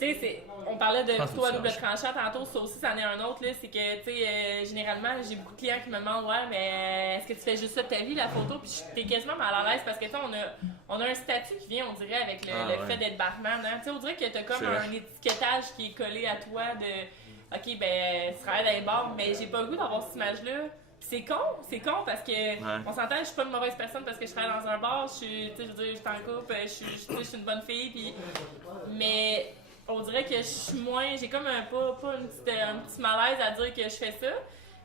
Tu sais, on parlait de Je pense couteau à que double ça tranchant tantôt, ça aussi, c'en est un autre, là. C'est que, tu sais, généralement, j'ai beaucoup de clients qui me demandent, ouais, mais est-ce que tu fais juste ça de ta vie, la photo? Puis t'es quasiment mal à l'aise parce que, tu sais, on a un statut qui vient, on dirait, avec le ouais. fait d'être barman. Hein? Tu sais, on dirait que t'as comme C'est vrai. un étiquetage qui est collé à toi de, OK, ben, tu travailles dans les bars, mais j'ai pas le goût d'avoir cette image-là. Puis c'est con parce que on s'entend, je suis pas une mauvaise personne parce que je travaille dans un bar, je suis, tu sais, je veux dire, je suis en couple, je suis une bonne fille, puis mais on dirait que je suis moins, j'ai comme un petit malaise à dire que je fais ça,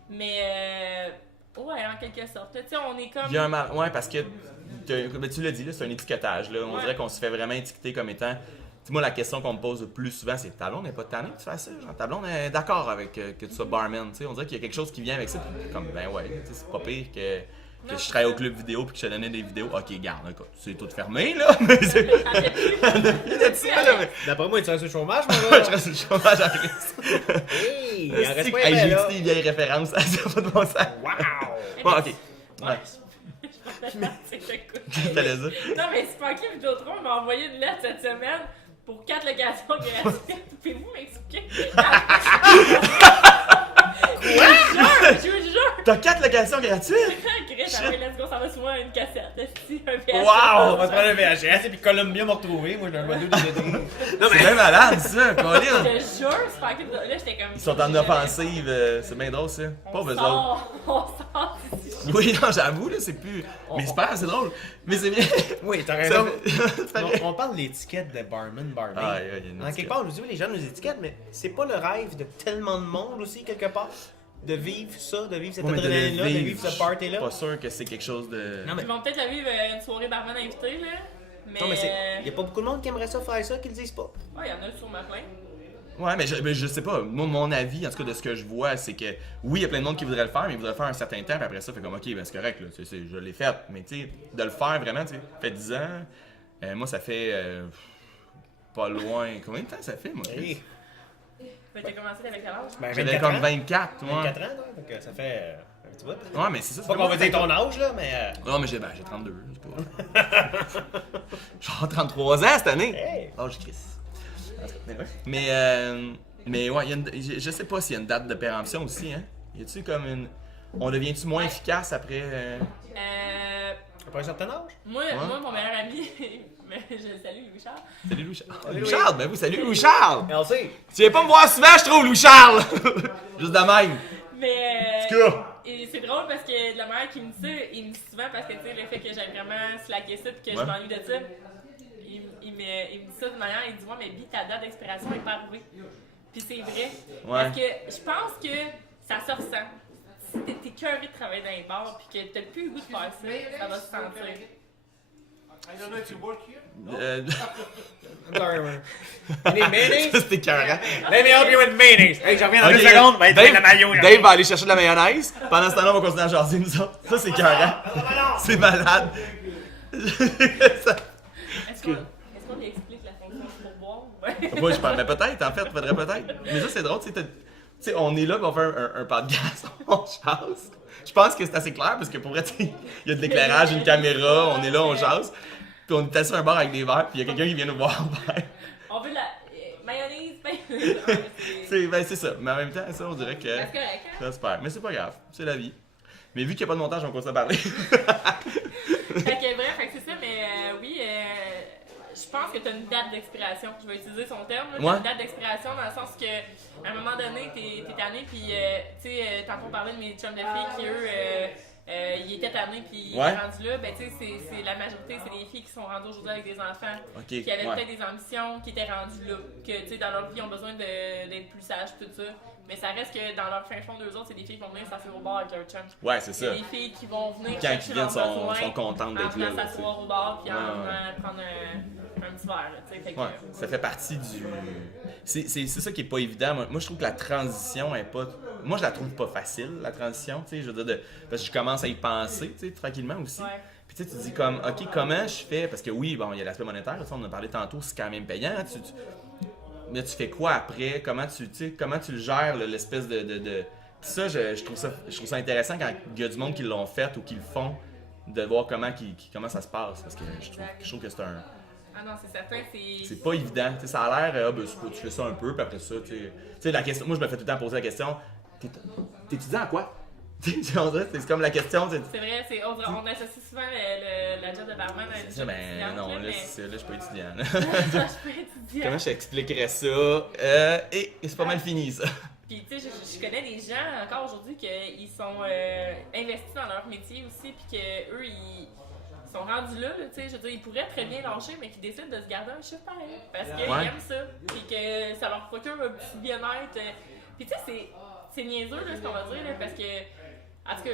mais ouais, en quelque sorte. Tu sais, on est comme. Il y a un mal. Ouais, parce que ben, tu l'as dit, là, c'est un étiquetage. Là. On Ouais. dirait qu'on se fait vraiment étiqueter comme étant. Tu sais, moi, la question qu'on me pose le plus souvent, c'est ta blonde n'est pas tannée que tu fasses ça. Genre, ta blonde est d'accord avec que tu sois barman. Tu sais, on dirait qu'il y a quelque chose qui vient avec ça. Puis comme, ben ouais, tu sais, c'est pas pire que je travaille au club vidéo puis que je te donnais des vidéos. Ok, garde, écoute, c'est tout fermé, là. Mais c'est. Il y a de ça, là, mais. D'après moi, tu restes au chômage, mon Ouais, gars. je reste au chômage en crise. Hey, il en reste pas Hey, un, j'ai là. utilisé une vieille référence. Ça n'a pas de bon sens. Wow! Bon, ok. Ouais. Ouais. Je T'allais dire. Non, mais Sparky Vidéotron m'a envoyé une lettre cette semaine pour 4 locations gratuites. Pouvez-vous m'expliquer? Je vous jure! T'as 4 locations gratuites? Chris, ah ouais, let's go, ça va souvent une cassette. Esti, un VHS. Wow! On va se prendre un VHS et puis Columbia m'a retrouvé. Moi, j'ai un modèle de Non, mais c'est même malade, ça, Colin. Je te jure, Sparky Vidéotron. Là, j'étais comme. Ils sont en offensive, c'est bien drôle, ça. Pas besoin. On sort d'ici. Oui, non, j'avoue, là, c'est plus. Mais c'est pas grave, c'est drôle. Mais c'est bien. Oui, t'as Ça raison. fait- On parle de l'étiquette de barman, barmaid. Ah, il y a une En quelque étiquette. part, je dis, oui, les gens nous étiquettent, mais c'est pas le rêve de tellement de monde aussi, quelque part, de vivre ça, de vivre cette Ouais, mais de le adrénaline-là, de vivre ce party-là. Pas sûr que c'est quelque chose de. Non, mais Ils vont peut-être la vivre une soirée barman invité, là. Mais. non, mais il y a pas beaucoup de monde qui aimerait ça faire ça, qui le disent pas. Ouais, il y en a sûrement plein. Ouais, mais je sais pas. Moi, mon avis, en tout cas, de ce que je vois, c'est que oui, il y a plein de monde qui voudrait le faire, mais ils voudraient le faire un certain temps, puis après ça, fait comme, ok, ben c'est correct, là, je l'ai fait. Mais tu sais, de le faire vraiment, tu sais, ça fait 10 ans. Moi, ça fait pas loin. Combien de temps ça fait, moi? Hey, Mais t'as commencé avec quel âge? ben, J'avais 24 comme ans. 24, ouais. 24 ans, donc ça fait un petit bout. Ouais, mais c'est ça. C'est pas qu'on va dire ton âge, là, mais. Non, mais j'ai 32, c'est pas. Genre 33 ans cette année. Hey! Oh, je crisse. Mais ouais, il y a je sais pas s'il y a une date de péremption aussi, hein. Y a-tu comme une. On devient-tu moins efficace après. Après un certain âge? Moi, mon meilleur ami, mais je le salue, Louis Charles. Salut Louis Charles. Salut, Louis Louis. Charles, ben oui, salut Louis Charles! Merci! Tu viens pas me voir souvent, je trouve, Louis Charles! Juste de même. Mais. En tout cas. Et c'est drôle parce que de la manière qu'il me dit ça, il me dit souvent parce que tu sais, le fait que j'aille vraiment slacker ça et que Ouais. je m'ennuie de ça, il me dit ça de manière, il dit ouais, mais Bi, ta date d'expiration n'est pas arrivée. Puis c'est vrai. Ouais. Parce que je pense que ça se ressent. Si t'es curé de travailler dans les bars puis que t'as plus le goût de faire ça, ça va se sentir. I don't know if you work here. Sorry, man. Any mayonnaise? C'était écœurant. Let me help you with mayonnaise! Hey, j'en reviens dans Ok, 2 secondes, ben, Dave, la maillot, là. Dave va aller chercher de la mayonnaise. Pendant ce temps-là, on va continuer à jaser, nous autres. Ça, c'est écœurant. C'est malade. Ça- Est-ce qu'on lui explique la fonction du pourboire? Ouais. Moi, je parle, mais peut-être, en fait, faudrait peut-être. Mais ça, c'est drôle, tu sais, on est là, on fait un podcast, on chasse. Je pense que c'est assez clair, parce que pour vrai, tu sais, il y a de l'éclairage, une caméra, on est là, on chasse. Puis on est assis à un bar avec des verres, puis il y a quelqu'un qui vient nous voir. On veut de la mayonnaise, mayonnaise. C'est ça. Mais en même temps, ça, on dirait que C'est correct, hein? ça se perd. Mais c'est pas grave, c'est la vie. Mais vu qu'il n'y a pas de montage, on continue à parler. Fait que bref, fait que c'est ça, mais oui, je pense que tu as une date d'expiration. Je vais utiliser son terme. Tu as Ouais. une date d'expiration dans le sens que à un moment donné, t'es tanné, puis tu sais, tantôt on parlait de mes chums de filles qui eux, ils étaient tannés, puis ils Ouais. étaient rendus là. Ben tu sais, c'est la majorité, c'est des filles qui sont rendues aujourd'hui avec des enfants, Ok, qui avaient ouais. peut-être des ambitions, qui étaient rendues là, que tu sais, dans leur vie, ils ont besoin d'être plus sages, tout ça. Mais ça reste que dans leur fin fond d'eux autres, c'est des filles qui vont venir s'asseoir au bar avec leur chum. Ouais, c'est C'est ça. des filles qui vont venir Quand chercher ils viennent, leurs besoins sont contentes d'être en là. venant là, s'asseoir au bar puis en Ouais, venant prendre un petit verre. Là, tu sais, fait que, Ouais, ça fait partie du. C'est ça qui est pas évident. Moi, je trouve que la transition est pas. Moi, je la trouve pas facile, la transition, tu sais. Je veux dire, parce que je commence à y penser, tu sais, tranquillement aussi. Ouais. Puis tu sais, tu te dis comme, OK, comment je fais? Parce que oui, bon, il y a l'aspect monétaire, ça, on en a parlé tantôt, c'est quand même payant. Mais tu fais quoi après? Comment tu le gères, là, l'espèce de... Puis ça, je trouve ça intéressant quand il y a du monde qui l'ont fait ou qui le font, de voir comment ça se passe. Parce que je trouve que c'est un... Ah non, c'est certain, C'est pas évident. T'sais, ça a l'air, tu fais ça un peu, puis après ça, tu sais, la question, moi je me fais tout le temps poser la question, t'es étudiant à quoi? On dirait, c'est comme la question. C'est vrai, on associe souvent la job de barman à une Ça, job ben étudiante, non, là, mais... c'est ça, là, je suis pas étudiant. Là. je suis pas étudiante. Comment je t'expliquerais ça? Et c'est pas mal fini, ça. Puis tu sais, je connais des gens encore aujourd'hui qui sont investis dans leur métier aussi, puis qu'eux, ils sont rendus là, tu sais, je veux dire, ils pourraient très bien lâcher, mais qui décident de se garder un chiffre pareil, parce qu'ils aiment ça, puis que ça leur procure un petit bien-être. Puis tu sais, c'est niaiseux, là, ce qu'on va dire, là, parce que, en tout cas,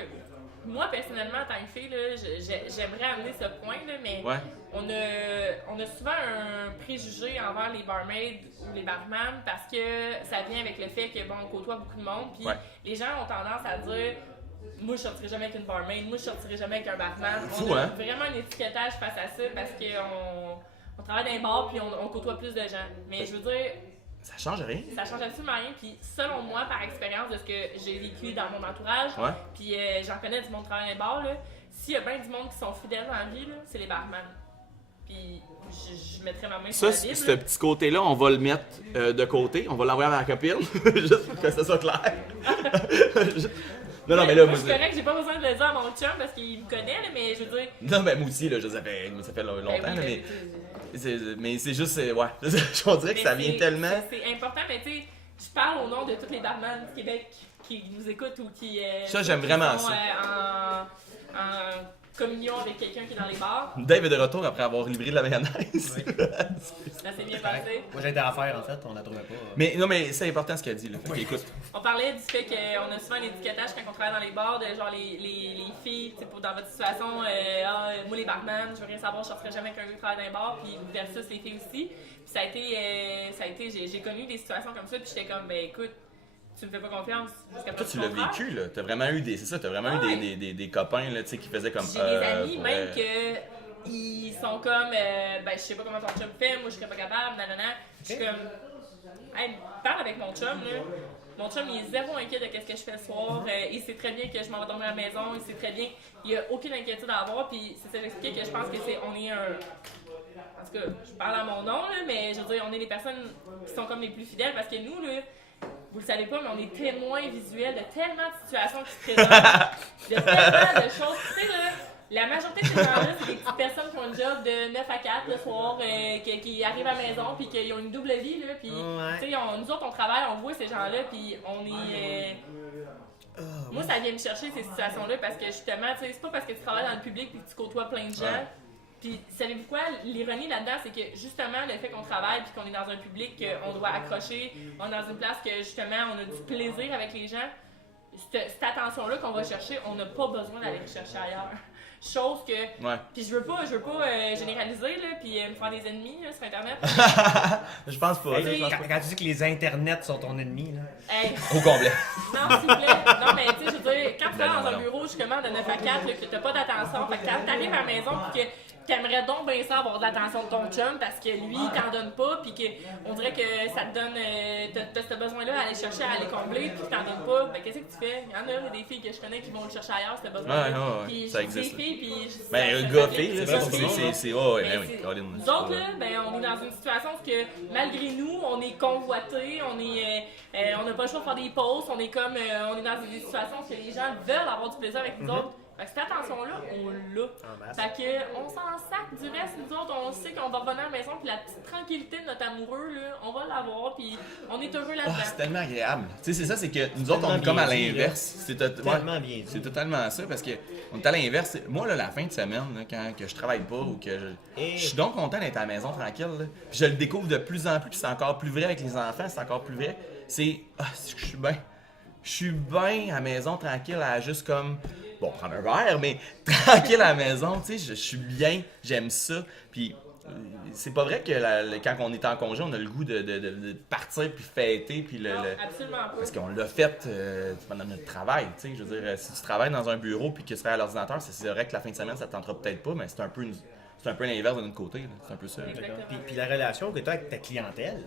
moi, personnellement, en tant que fille, là, j'aimerais amener ce point, là, mais on a souvent un préjugé envers les barmaids ou les barman parce que ça vient avec le fait que, bon, on côtoie beaucoup de monde, puis les gens ont tendance à dire « Moi, je sortirai jamais avec une barmaid, moi, je sortirai jamais avec un barman. » On a vraiment un étiquetage face à ça parce qu'on travaille dans un bar puis on côtoie plus de gens. Mais je veux dire... Ça change rien. Ça change absolument rien. Puis selon moi, par expérience de ce que j'ai vécu dans mon entourage, puis j'en connais du monde qui travaille dans les bars, s'il y a bien du monde qui sont fidèles dans la vie, c'est les barman. Puis je mettrais ma main sur la Bible. Ce petit côté-là, on va le mettre de côté. On va l'envoyer à ma copine, juste pour que ça soit clair. Non, mais là, moi, je suis correct, j'ai pas besoin de le dire à mon chum parce qu'il me connaît, là, mais je veux dire... Non, mais moi aussi, là, ça fait longtemps, là, mais c'est juste, je dirais que ça vient tellement... C'est important, mais tu sais, je parle au nom de tous les barman du Québec qui nous écoutent ou qui... ça, j'aime vraiment sont, ça. En communion avec quelqu'un qui est dans les bars. Dave est de retour après avoir livré de la mayonnaise. Oui. Ça s'est bien passé. Moi, j'ai été à faire, en fait, on la trouvait pas. Mais non, mais c'est important ce qu'elle dit, là. Okay, écoute. On parlait du fait qu'on a souvent un étiquetage quand on travaille dans les bars, de genre les filles, dans votre situation, moi les barman, je veux rien savoir, je sortirais jamais avec un gars qui travaille dans les bars, puis versus les filles aussi. Puis ça a été, j'ai connu des situations comme ça, puis j'étais comme, ben écoute, tu me fais pas confiance. Toi, tu l'as vécu, là. T'as vraiment eu des copains, là, tu sais, qui faisaient comme. J'ai des amis, même que ils sont comme, ben, je sais pas comment ton chum fait, moi, je serais pas capable, nanana. Je suis comme, hey, parle avec mon chum, là. Mon chum, il est zéro inquiet de ce que je fais le soir. Il sait très bien que je m'en vais dormir à la maison. Il sait très bien, il n'y a aucune inquiétude à avoir. Puis c'est ça j'explique que je pense que on est un. En tout cas, je parle à mon nom, là, mais je veux dire, on est les personnes qui sont comme les plus fidèles parce que nous, là, vous le savez pas, mais on est témoins visuels de tellement de situations qui se présentent, de tellement de choses. Tu sais, là, la majorité de ces gens-là, c'est des petites personnes qui ont un job de 9 à 4 le soir, qui arrivent à la maison, puis qui ont une double vie, là, puis tu sais, nous autres, on travaille, on voit ces gens-là, puis on est... Moi, ça vient me chercher ces situations-là, parce que justement, tu sais, c'est pas parce que tu travailles dans le public puis que tu côtoies plein de gens. Puis, savez-vous quoi? L'ironie là-dedans, c'est que justement, le fait qu'on travaille puis qu'on est dans un public qu'on doit accrocher, on est dans une place que justement, on a du plaisir avec les gens, cette attention-là qu'on va chercher, on n'a pas besoin d'aller chercher ailleurs. Chose que. Puis je veux pas généraliser, là, puis me faire des ennemis là, sur Internet. Je pense pas. Quand tu dis que les internets sont ton ennemi, là. Hey. Au complet. Non, s'il vous plaît. Non, mais tu sais, je veux dire, quand tu vas dans un bureau justement de 9 à 4, là, que t'as pas d'attention, fait que quand t'arrives à la maison, puis que t'aimerais donc bien ça avoir de l'attention de ton chum parce que lui, il t'en donne pas, puis qu'on dirait que ça te donne. T'as ce besoin-là à aller chercher, à aller combler, puis qu'il t'en donne pas. Ben, qu'est-ce que tu fais? Il y en a des filles que je connais qui vont le chercher ailleurs, ce besoin-là. Puis ça existe. Des filles, puis. Ben, un gars-fille, c'est. Oh, oui, Caroline. Nous autres, là, ben, on est dans une situation où que, malgré nous, on est convoités, on n'a pas le choix de faire des pauses, on est comme. On est dans une situation où les gens veulent avoir du plaisir avec nous autres. Fait que cette attention-là, on l'a. Fait que on s'en sac du reste, nous autres, on sait qu'on va revenir à la maison, puis la petite tranquillité de notre amoureux, là, on va l'avoir, puis on est heureux là-dedans. C'est tellement agréable. Tu sais, c'est ça, c'est que nous autres, on est comme à l'inverse. C'est tellement bien. C'est totalement ça, parce que on est à l'inverse. Moi, là, la fin de semaine, là, quand que je travaille pas ou que je suis donc content d'être à la maison tranquille, là. Puis je le découvre de plus en plus, puis c'est encore plus vrai avec les enfants, c'est encore plus vrai. C'est je suis bien. Je suis bien à la maison tranquille, à juste comme. Bon, prendre un verre, mais tranquille à la maison, tu sais, je suis bien, j'aime ça. Puis c'est pas vrai que quand on est en congé, on a le goût de partir puis fêter puis Non, absolument pas. parce qu'on l'a fait pendant notre travail, tu sais. Je veux dire, si tu travailles dans un bureau puis que tu travailles à l'ordinateur, c'est vrai que la fin de semaine, ça te tentera peut-être pas, mais c'est un peu l'inverse de notre côté. Là. C'est un peu ça. Exactement. Puis la relation que tu as avec ta clientèle,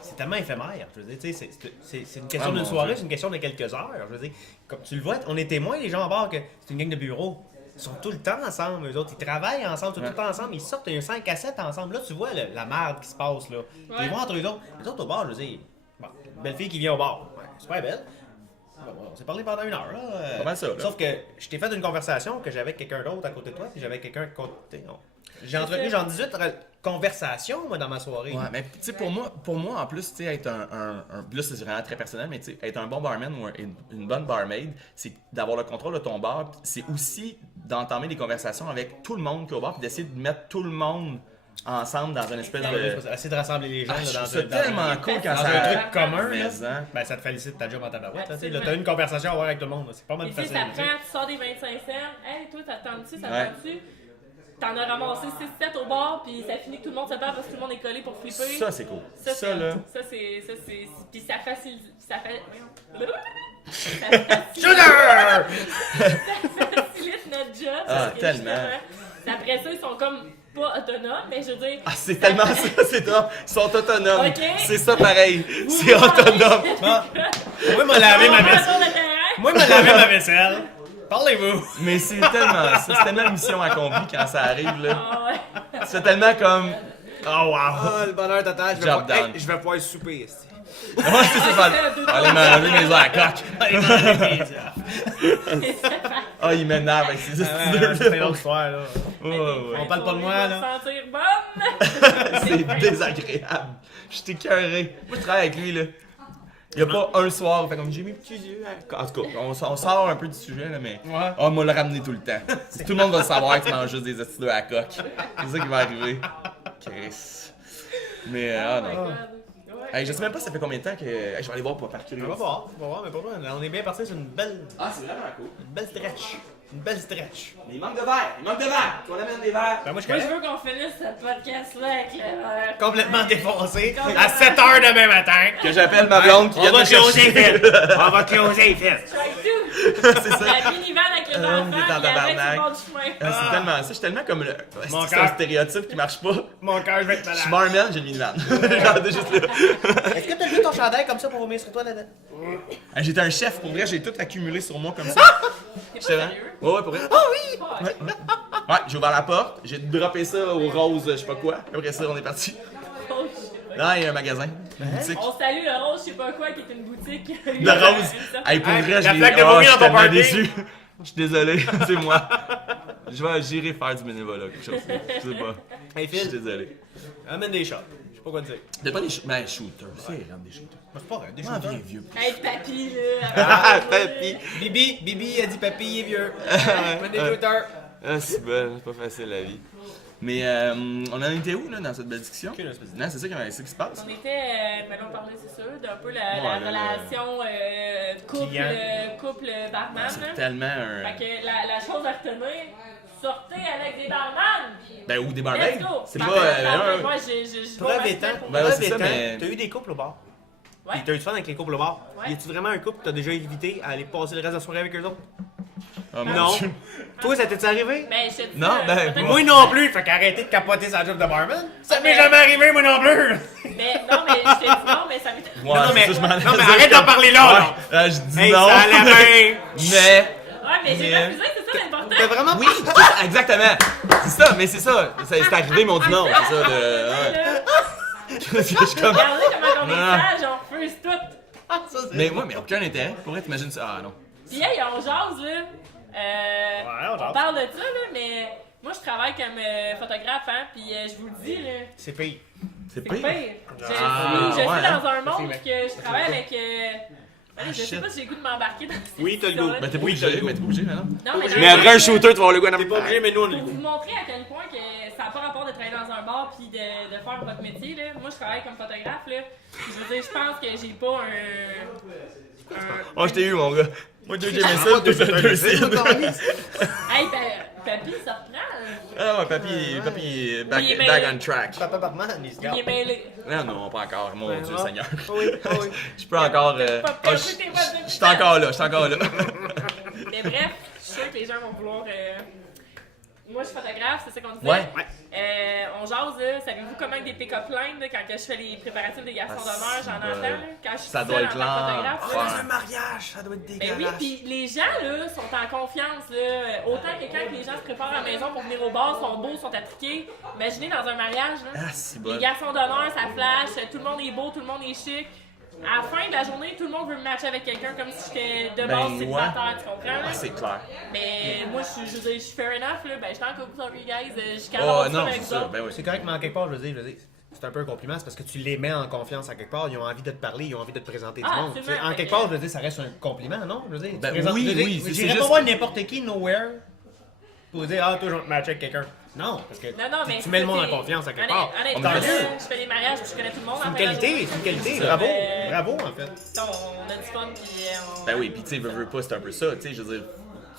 c'est tellement éphémère. Je veux dire, tu sais, c'est une question Ah, d'une mon soirée, Dieu. c'est une question de quelques heures. Je veux dire, comme tu le vois, on est témoins, les gens à bord, que c'est une gang de bureau. Ils sont tout le temps ensemble, eux autres. Ils travaillent ensemble, tout le temps ensemble. Ils sortent un 5 à 7 ensemble. Là, tu vois la merde qui se passe, là. Ils vont entre eux autres. Les autres au bar, je veux dire, bon, une belle fille qui vient au bar. Ouais, super belle. Bon, on s'est parlé pendant 1 heure, là. Pas mal ça, là. Sauf que je t'ai fait une conversation que j'avais quelqu'un d'autre à côté de toi, puis j'avais quelqu'un à côté. J'ai entretenu genre 18 conversations, moi, dans ma soirée. Ouais, mais tu sais, pour moi, en plus, tu sais, être là, c'est vraiment très personnel, mais tu sais, être un bon barman ou une bonne barmaid, c'est d'avoir le contrôle de ton bar. C'est aussi d'entamer des conversations avec tout le monde qui est au bar, puis d'essayer de mettre tout le monde ensemble dans une espèce de. Essayer de rassembler les gens Ah, là, je dans trouve ça un- tellement cool quand dans ça. un truc commun, Mais, là. hein. Ben, ça te félicite ta job en tabarouette. Là, tu sais. Là, Absolument. t'as une conversation à avoir avec tout le monde. là. C'est pas mal Et plus tu sais, facile. ça prend, tu sors des 25 cents. Hey, toi, t'attends-tu, ça Ouais. t'attends-tu? T'en as ramassé 6-7 au bar, puis ça finit que tout le monde se parle parce que tout le monde est collé pour flipper. Ça, c'est cool. Ça, Ça, là. Puis ça facilite. Ça Sugar! facilite notre job. Ah, parce que tellement. justement, après ça, ils sont comme pas autonomes, mais je veux dire. Ah, c'est tellement ça, c'est top. Ils sont autonomes. Ok. C'est ça pareil. vous C'est parlez. autonome. Bon. Moi, m'a lavé ma vaisselle. Sur le terrain. Moi, m'a lavé ma vaisselle. Parlez-vous. Mais c'est tellement ça. C'est tellement mission accomplie quand ça arrive, là. Ah ouais. C'est tellement comme. Oh, wow. Ah, le bonheur total. Job done. Je vais pouvoir souper. esti. Ouais, c'est pas. Allez, m'enlever mes airs à coque. Allez, manger mes œufs. Ah, il m'énerve avec ces Ah, deux C'est une autre histoire, là. Ouais, ouais. On parle pas de moi, là. sentir bonne. C'est désagréable. Je suis écœuré. Moi, je travaille avec lui, là. Il n'y a pas un soir, fait comme j'ai mes petits yeux. En tout cas, on sort un peu du sujet, là, mais. Ouais. On m'a le ramené tout le temps. Tout le monde va le savoir que tu manges juste des astuces à coque. C'est ça qui va arriver. Chris. Mais, ah Oh my non. God. Ouais. Hey, je sais même pas ça fait combien de temps que. Hey, je vais aller voir pour par On curiosité. va voir, mais pour moi, on est bien parti sur une belle Ah, c'est vraiment cool. stretch. Une belle stretch. Mais il manque de verre. Il manque de verre. Tu vas amène des verres. Ben, moi, je Moi, je connais. veux qu'on finisse ce podcast-là avec le verre. Complètement défoncé. À 7h demain matin. Que j'appelle ma blonde qui On vient de va me closer chercher. vite. On va closer vite. Strike two. C'est ça. La minivan avec les enfants, il est en puis avec tabarnak. le bord du chemin. Ah, c'est tellement ça. Je suis tellement comme le. Mon C'est un cœur. stéréotype qui marche pas. Mon cœur, je vais être Je suis malade. barman, j'ai le minivan. Regardez juste là. Est-ce que t'as vu ton chandail comme ça pour vomir sur toi là-dedans? Hey, j'étais un chef, pour vrai, j'ai tout accumulé sur moi comme ça. T'es J'étais pas vraiment. sérieux? Ouais, ouais, pour vrai. Ouais. Ouais, j'ai ouvert la porte, j'ai droppé ça au rose, je sais pas quoi. Après ça, on est parti. Oh, je sais pas. Là, il y a un magasin, une boutique. On salue le Rose, je sais pas quoi, qui est une boutique. De rose. Hey, pour Hey, vrai, la j'ai. flaque de Oh, vomi je dans suis ton tellement parking. déçu. Je suis désolé, c'est moi. J'irai faire du bénévolat, quelque chose. Je sais pas. Hey Je suis Phil, désolé. amène des shots. Je sais pas quoi te dire. T'as pas des ben, shooters. C'est rendre des shooters. C'est pas vrai, des Ah, shooters. bien vieux. Hey, papy, là. Ah, papy. Bibi a dit papy, il est vieux. Amène des shooters. Ah, c'est bon, c'est pas facile la vie. Mais on en était où là dans cette belle discussion? Aucune espèce de- Non, c'est ça qui se passe. On était, maintenant on parlait, c'est sûr, d'un peu la Ouais, là, relation Client. couple barman. C'est là. tellement un. Fait que la chose à retenir, sortez avec des barman! Ben, ou des Let's barmaids. go! C'est Parfait, pas. parfait. Moi, j'ai Preuve étant, Ben, preuve c'est ça, étant, mais- t'as eu des couples au bar. Ouais. Puis t'as eu du fun avec les couples au bar. Ouais. Y a-tu vraiment un couple que t'as déjà évité à aller passer le reste de la soirée avec eux autres? Oh, mon Non. Dieu. Toi, ça t'est arrivé? Ben, je te dis, Non, ben, peut-être- Moi non plus, fait qu'arrêtez de capoter sa job de barman. Ça m'est jamais arrivé, moi non plus! Mais non, mais je t'ai dit non, mais ça m'est Ouais, non, mais, c'est ça, je m'en non, mais allais arrête dire d'en parler là, Ouais, là! là, je dis Hey, non. ça allait bien! Mais. Ouais, mais j'ai Mais- refusé, c'est ça l'important! T'as vraiment Oui, c'est ça, exactement. C'est ça, mais c'est ça. C'est arrivé, ils m'ont dit non. C'est ça. Je suis comme. Regardez comment on est Non. sage, on refuse tout! Mais moi, mais aucun intérêt. Pour vrai, t'imagines ça? Ah non. Pis hey, on jase, là. on jase. On parle de ça, là, mais moi, je travaille comme photographe, hein, pis je vous le dis, là, C'est pire. C'est c'est pire. pire. Je suis ouais, dans un C'est monde vrai. que je travaille avec... allez, je sais shit. pas si j'ai le goût de m'embarquer dans cette Oui, t'as le goût. discussion-là. Ben, t'es pas Oui, obligé, t'as le goût. mais t'es pas obligé, mais non. Non, mais, Mais après un shooter, tu vas avoir le goût T'es pas obligé, mais nous on est pour le vous goût. montrer à quel point que ça n'a pas rapport de travailler dans un bar puis de faire votre métier, là. Moi, je travaille comme photographe, là. Je veux dire, je pense que j'ai pas un... Oh, je t'ai eu, mon gars. Moi, j'ai aimé ça, deux cides. Hey, papy, ça reprend. Ah ouais, papy, back, Il est back mêlé. on track. Papa Barman, il se Il garde. est mêlé. Non, pas encore, mon Dieu Seigneur. Oui, oui. Je peux encore. Pas Je suis encore là, je suis encore là. Mais bref, je suis sûre que les gens vont vouloir. Moi, je suis photographe, c'est ça qu'on disait. Ouais. On jase, là. Savez-vous comment que des pick-up lines, là, quand que je fais les préparatifs des garçons d'honneur, j'en entends, là, quand je suis Ça seule doit en être tant que lent. photographe, là. Ouais. mariage, ça doit être Ben dégueulasse. oui, pis les gens, là, sont en confiance, là. Autant que quand les gens se préparent à la maison pour venir au bar, sont beaux, sont attriqués. Imaginez dans un mariage, là. Ah, c'est Les bon. garçons d'honneur, ça flash, tout le monde est beau, tout le monde est chic. À la fin de la journée, tout le monde veut me matcher avec quelqu'un comme si j'étais de base Ben, célibataire, tu comprends? Là? Ah, c'est clair. Mais moi, je veux dire, je suis fair enough, là. Ben, je suis en couple, sorry guys. Je suis Oh, capable de non, avec c'est vous ça. autres. Ben oui. C'est correct, mais en quelque part, je veux dire, c'est un peu un compliment, c'est parce que tu les mets en confiance à quelque part, ils ont envie de te parler, ils ont envie de te présenter du Ah, monde. absolument. Tu sais, en quelque part, je veux dire, ça reste un compliment, non? Je veux dire, tu Ben présentes- oui, je veux dire, oui, c'est j'irais juste- pas voir n'importe qui, nowhere, pour dire, ah, toi, je vais te matcher avec quelqu'un. Non, parce que Non, mais tu mets le monde c'est- en confiance à quelque part. Honnêtement, Tant là, mieux. je fais des mariages puis je connais tout le monde. C'est en une fin de la qualité, journée. c'est une qualité, ça. bravo, Euh, bravo en fait. On a du fun puis on... Ben oui, pis tu sais, veux pas, c'est un peu ça, tu sais, je veux dire,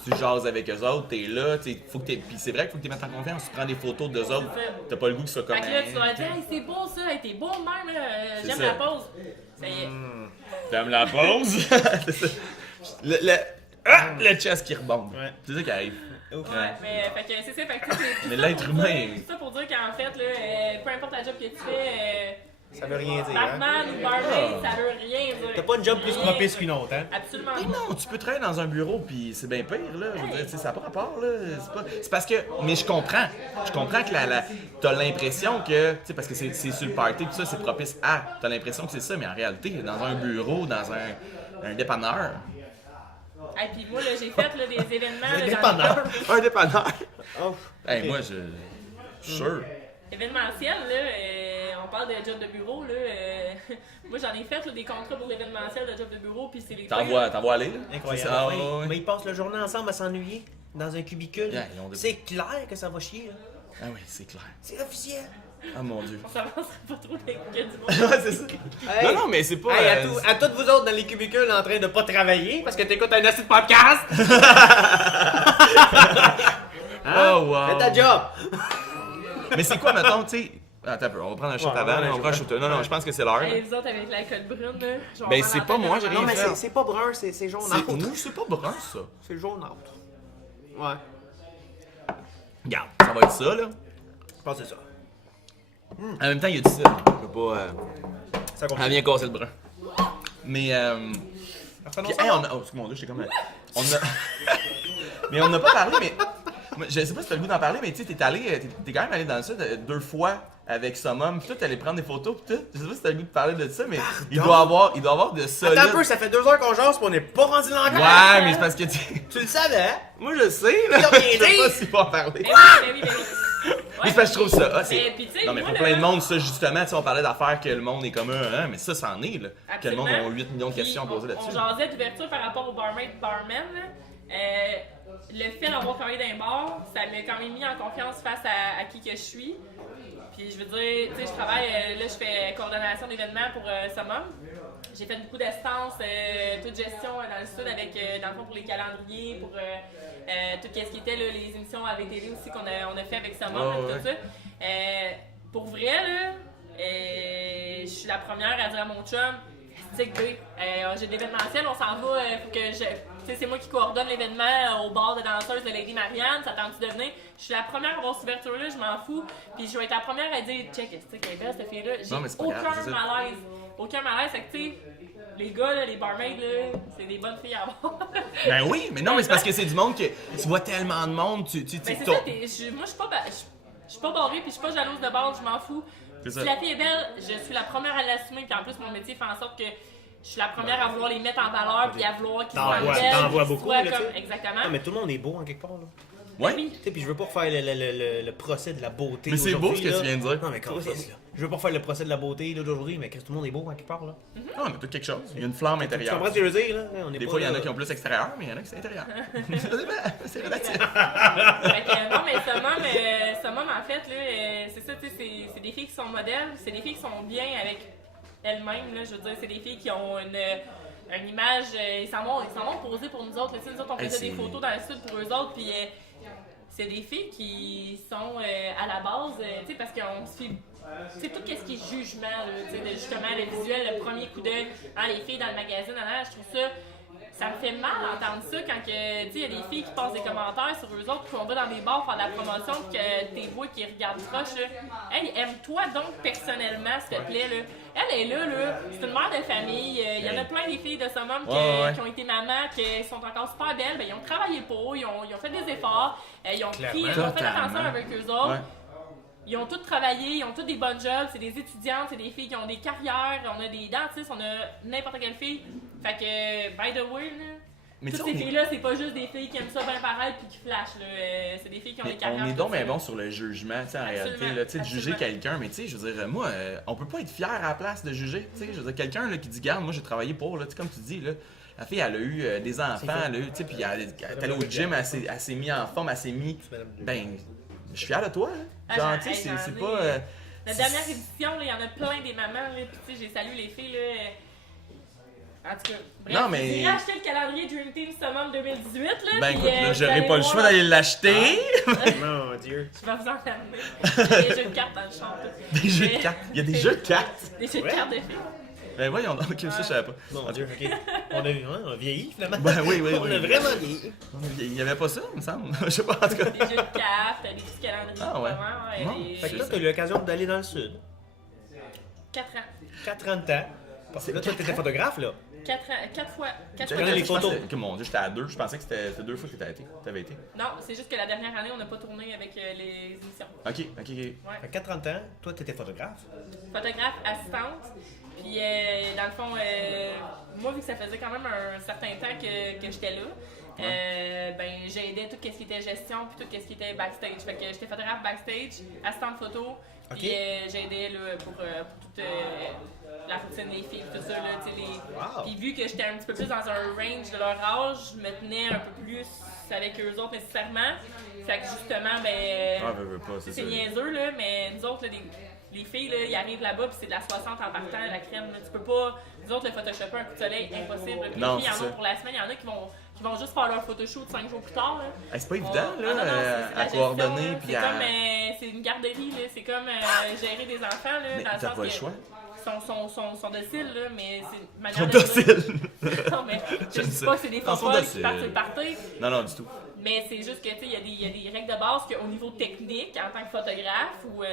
tu jases avec eux autres, t'es là, tu sais, faut que t'aies. Pis c'est vrai qu'il faut que tu mettes en confiance, tu prends des photos d'eux autres, t'as pas le goût que ce soit comme. Fait que là, tu dois dire, hey, c'est beau ça, hey, t'es beau de même, là. C'est J'aime ça. la pause. Ça y est. T'aimes la pause? C'est ça. Le chest qui rebonde. Ouais. C'est ça qui arrive. Ouf. Ouais. Mais fait que c'est ça, fait que c'est Mais ça l'être pour humain dire- est- C'est ça pour dire qu'en fait, là, peu importe la job que tu fais, Ça veut rien dire, hein? Batman ou Barbie, ça veut rien dire. T'as pas une job plus Rien propice dire. qu'une autre, hein? Absolument Mais pas. non, tu peux travailler dans un bureau, puis c'est bien pire, là. Je veux dire, tu sais, ça n'a pas rapport, là. C'est parce que. Mais je comprends. Je comprends que t'as l'impression que. Tu sais, parce que c'est sur le party, tout ça, c'est propice à. T'as l'impression que c'est ça, mais en réalité, dans un bureau, dans un dépanneur. Et puis moi, là, j'ai fait là, des événements. là, dans dépanneur. Un dépanneur! Oh. Hey, moi, je suis sûr. Événementiel, là, on parle de job de bureau, là. Moi, j'en ai fait là, des contrats pour l'événementiel de job de bureau, puis c'est les T'envoies aller, là? Incroyable. C'est ça, Oui. ouais. Mais ils passent la journée ensemble à s'ennuyer dans un cubicule. Yeah, ils ont des- C'est clair que ça va chier, là. Ah oui, c'est clair. C'est officiel. Ah mon dieu. On s'avancera pas trop avec que du monde. Ouais, c'est ça. Hey. Non, non, mais c'est pas. Hey, à toutes vous autres dans les cubicules en train de pas travailler parce que t'écoutes un acide podcast. Oh, wow. Fais ta job. Mais c'est quoi, mettons, tu sais. Attends un peu, on va prendre un shot Ouais, avant, ouais, là, on prend un shot. Non, non, je pense que c'est l'heure. Hey, vous autres avec l'alcool brune, là. je vais Ben, avoir c'est la pas tête moi, de j'ai ma rien mère. fait. c'est pas brun, c'est jaunâtre. Nous, c'est pas brun, ça. C'est jaunâtre. Ouais. Regarde, ça va être ça, là. Je pense que c'est ça. En même temps, il y a du sel. Je peux pas. Ça Elle vient casser le brun. Mais, Reprenons puis, ça. hey, on a. Oh, excuse-moi, j'étais comme. On a. Mais on n'a pas parlé, mais. Moi, je sais pas si t'as le goût d'en parler, mais tu sais, t'es quand même allé dans le sud 2 fois avec Summum, pis tout, t'allais prendre des photos, pis tout. Je sais pas si t'as le goût de parler de ça, mais il doit avoir de solides. Attends un peu, ça fait 2 heures qu'on jase pis on est pas rendu là encore. Ouais, mais c'est parce que tu. Tu le savais, hein? Moi, je sais, là. Il a rien Je sais dit. pas s'il va en parler. Ben oui, ben oui, ben oui. Mais c'est parce que je trouve ça. Ah, c'est... Mais, puis, tu sais, non, mais moi, pour là- plein de monde, ça, justement, tu sais, on parlait d'affaires que le monde est comme hein, mais ça, c'en est, là. Que le monde a 8 millions de Puis, questions à poser là-dessus. On jasait d'ouverture par rapport au barman. Là. Le fait d'avoir travaillé dans un bar, ça m'a quand même mis en confiance face à qui que je suis. Puis je veux dire, tu sais, je travaille, là, je fais coordination d'événements pour Summum. J'ai fait beaucoup d'assistance, toute gestion dans le sud avec, dans le fond, pour les calendriers, pour tout ce qui était là, les émissions à VTV aussi qu'on a fait avec Summum, Oh, tout ouais. ça. Pour vrai, là, je suis la première à dire à mon chum, c'est que j'ai de l'événementiel, on s'en va, faut que je. Tu sais, c'est moi qui coordonne l'événement au bar de danseuse de Lady Marianne, ça tente de venir. Je suis la première à avoir cette ouverture-là, je m'en fous. Puis je vais être la première à dire, check, est-ce qu'elle est belle cette fille-là? J'ai Non, mais c'est pas aucun grave, c'est ça. malaise. Aucun malaise, c'est que tu sais, les gars, là, les barmaids, là, c'est des bonnes filles à avoir. Ben oui, mais non, mais c'est parce que c'est du monde que tu vois tellement de monde, tu Ben, c'est t'as- ça, moi je suis pas, je suis pas barrée puis je suis pas jalouse de base, je m'en fous. C'est Si ça. la fille est belle, je suis la première à l'assumer puis en plus mon métier fait en sorte que je suis la première à vouloir les mettre en valeur puis à vouloir qu'ils soient belles. T'en vois qu'ils beaucoup, soient là, comme... tu sais. Exactement. Non, mais tout le monde est beau en quelque part, là. Ouais. Oui. Tu sais, puis je veux pas refaire le procès de la beauté. Mais c'est beau ce que d'aujourd'hui, tu viens de dire. Non, mais quand là. Je veux pas faire le procès de la beauté d'aujourd'hui, mais que tout le monde est beau en quelque part, là. Non, on a tout quelque chose. Il y a une flamme Tu intérieure. comprends ce que je veux dire, là? On est Des pas fois, il y en là- a qui ont plus extérieur, mais il y en a qui c'est intérieur. Ça dépend, c'est relatif. Fait que, non, mais Summum, en fait, là, c'est ça, tu sais, c'est des filles qui sont modèles, c'est des filles qui sont bien avec elles-mêmes, là, je veux dire, c'est des filles qui ont une image, ils s'en vont poser pour nous autres, là, tu sais, nous autres, on faisait Hey, des c'est- photos dans le sud pour eux autres, puis c'est des filles qui sont à la base, tu sais, parce qu'on se fait. C'est tout ce qui est jugement, là, tu sais, justement, le visuel, le premier coup d'œil, les filles dans le magazine, je trouve ça. Ça me fait mal d'entendre ça quand il y a des filles qui passent des commentaires sur eux autres, puis on va dans des bars faire de la promotion, puis que t'es voix qui regardent proche. Là. Hey, aime-toi donc personnellement, s'il te plaît. Là. Elle est là, c'est une mère de famille. Il y en a plein des filles de summum qui ont été mamans, qui sont encore super belles. Ben, ils ont travaillé pour, ils ont fait des efforts, ils ont pris, ils ont fait attention avec eux autres. Ouais. Ils ont tous travaillé, ils ont tous des bonnes jobs, c'est des étudiantes, c'est des filles qui ont des carrières, on a des dentistes, on a n'importe quelle fille. Fait que, by the way, là, toutes ces filles-là, c'est pas juste des filles qui aiment ça bien paraître puis qui flashent. C'est des filles qui ont des carrières. On est donc bien bon sur le jugement, tu sais, en réalité, là, de juger quelqu'un. Mais tu sais, je veux dire, moi, on peut pas être fier à la place de juger. Tu sais, je veux dire, quelqu'un qui dit, garde, moi j'ai travaillé pour, là, comme tu dis, là. La fille, elle a eu des enfants, elle a eu, tu sais, puis elle est allée au gym, elle s'est mis en forme, elle s'est mis. Ben, je suis fier de toi, là. Genre, tu sais, c'est pas. La dernière édition, il y en a plein des mamans, là, puis tu sais, j'ai salué les filles, là. En tout cas, bref, non, mais... j'ai acheté le calendrier Dream Team Summum 2018, là. Ben écoute, là, j'aurais pas le choix d'aller l'acheter. Mon Dieu. Je vais vous en amener. Des jeux de cartes dans le champ. Des jeux de cartes. Il y a des jeux de cartes. Des jeux de cartes de filles. Ben voyons, ok, ça je savais pas. Mon Dieu, ok. On a vieilli finalement. Ben oui. On a vraiment vieilli. Il y avait pas ça, il me semble. Je sais pas, en tout cas. Des jeux de cartes, des petits calendriers. Ah ouais. Vraiment, fait que là, t'as eu l'occasion d'aller dans le sud. 4 ans. 4 ans de temps. Parce que là, toi, t'étais photographe, là. 4 fois. Tu regardais les photos. Que mon Dieu, j'étais à 2. Je pensais que c'était 2 fois que t'avais été. Non, c'est juste que la dernière année, on n'a pas tourné avec les émissions. Ok. Ouais. Fait que 4 ans de temps, toi, t'étais photographe. Photographe, assistante. Puis, dans le fond, moi, vu que ça faisait quand même un certain temps que j'étais là, ben, j'aidais tout ce qui était gestion puis tout ce qui était backstage. Fait que j'étais photographe backstage, assistante photo, puis j'aidais pour toute la routine des filles, tout ça. Là, Puis vu que j'étais un petit peu plus dans un range de leur âge, je me tenais un peu plus avec eux autres nécessairement. Fait que justement, ben, c'est niaiseux, là, mais nous autres, là, les filles, là, ils arrivent là-bas puis c'est de la 60 en partant, la crème. Là. Tu peux pas. Nous autres, le photoshopper un coup de soleil, impossible. Puis les filles, il y en a pour la semaine, il y en a qui vont juste faire leur photoshoot 5 jours plus tard. Là. C'est pas évident, là, à coordonner. Puis c'est une garderie, là. C'est comme gérer des enfants. Là, mais dans le t'as sens pas le choix. Sont dociles, là, mais c'est une manière Sont de dociles! Non, mais je dis pas que c'est des photos qui partent sur le party. Non, du tout. Mais c'est juste que, tu sais, il y a des règles de base qu'au niveau technique, en tant que photographe ou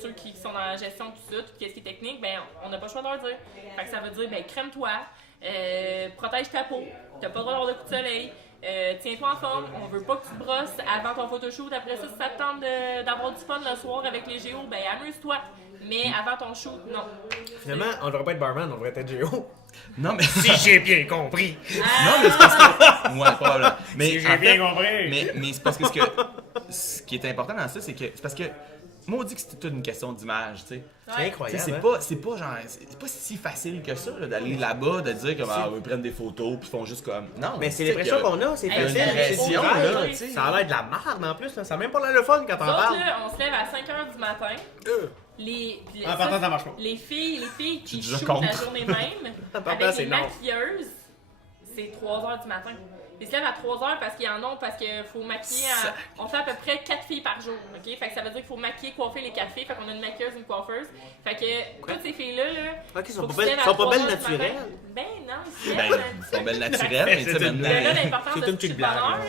ceux qui sont dans la gestion de tout ça, tout ce qui est technique, ben on n'a pas le choix de leur dire. Fait que ça veut dire, ben crème-toi, protège ta peau, t'as pas le droit d'avoir de coups de soleil, tiens-toi en forme, on veut pas que tu te brosses avant ton photoshoot. Après ça, si ça te tente d'avoir du fun le soir avec les géos, ben amuse-toi. Mais avant ton shoot, non. Finalement, on devrait pas être barman, on devrait être géo. Non, mais. Si j'ai bien compris! Non, mais c'est parce que. Ouais, probablement. Mais si j'ai bien compris! Mais c'est parce que ce qui est important dans ça, c'est que. C'est parce que. Moi, on dit que c'est toute une question d'image, tu sais. C'est incroyable. C'est pas genre. C'est pas si facile que ça, là, d'aller là-bas, de dire que on veut prendre des photos, puis ils font juste comme. Non, mais c'est l'impression qu'on a, c'est facile. C'est là, tu sais. Ça a l'air de la merde en plus, là. Ça a même pas l'air le fun quand on parle. Là, on se lève à 5h du matin. Les filles qui shootent la journée même, avec les maquilleuses, c'est 3h du matin. Ils se lèvent à 3h parce qu'ils en ont, parce qu'il faut maquiller. On fait à peu près 4 filles par jour. Ok, fait que ça veut dire qu'il faut maquiller, coiffer les 4 filles. Fait qu'on a une maquilleuse, une coiffeuse. Fait que toutes ces filles-là, ok, sont pas belles naturelles. Ben non, ils sont belles naturelles, mais tu sais, maintenant. De là l'importance de se coucher de bonne heure.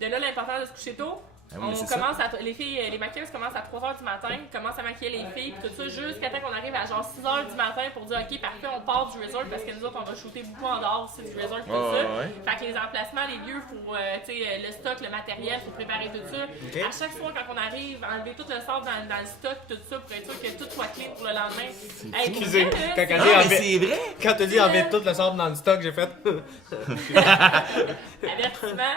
De là l'importance de se coucher tôt. On commence les maquilleuses commencent à 3h du matin, commencent à maquiller les filles, puis tout ça, jusqu'à temps qu'on arrive à genre 6h du matin pour dire ok, parfait, on part du resort parce que nous autres, on va shooter beaucoup en dehors, c'est du resort, tout ça. Fait que les emplacements, les lieux, pour le stock, le matériel, faut préparer tout ça. Okay. À chaque fois, quand on arrive, enlever tout le sable dans le stock, tout ça, pour être sûr que tout soit clean pour le lendemain. Excusez, c'est vrai! Quand tu dis enlever tout le sable dans le stock, j'ai fait. Avertissement.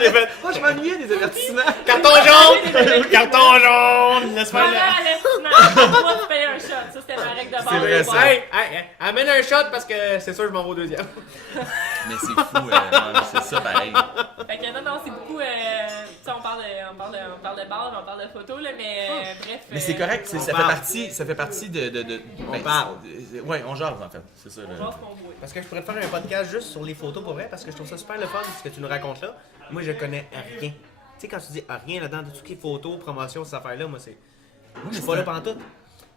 J'ai fait. Oh, je m'ennuyais des avertissements. Carton jaune! Carton jaune! Laisse-moi avertissement. Moi, tu payes un shot. Ça, c'était ma règle de base. C'est vrai, ça. Hey, amène un shot parce que c'est sûr, je m'en vais au deuxième. Mais c'est fou, c'est ça pareil. Fait que non, c'est beaucoup. On parle de base, on parle de photos, là, mais bref. Mais c'est correct, ça fait partie de on parle. Ouais, on jase en fait. C'est ça. Parce que je pourrais te faire un podcast juste sur les photos pour vrai, parce que je trouve ça super le fun ce que tu nous racontes là. Moi, je connais rien sais, quand tu dis rien là-dedans, de tout ce qui est photo, promotion, cette affaire-là, moi, je suis pas là pantoute.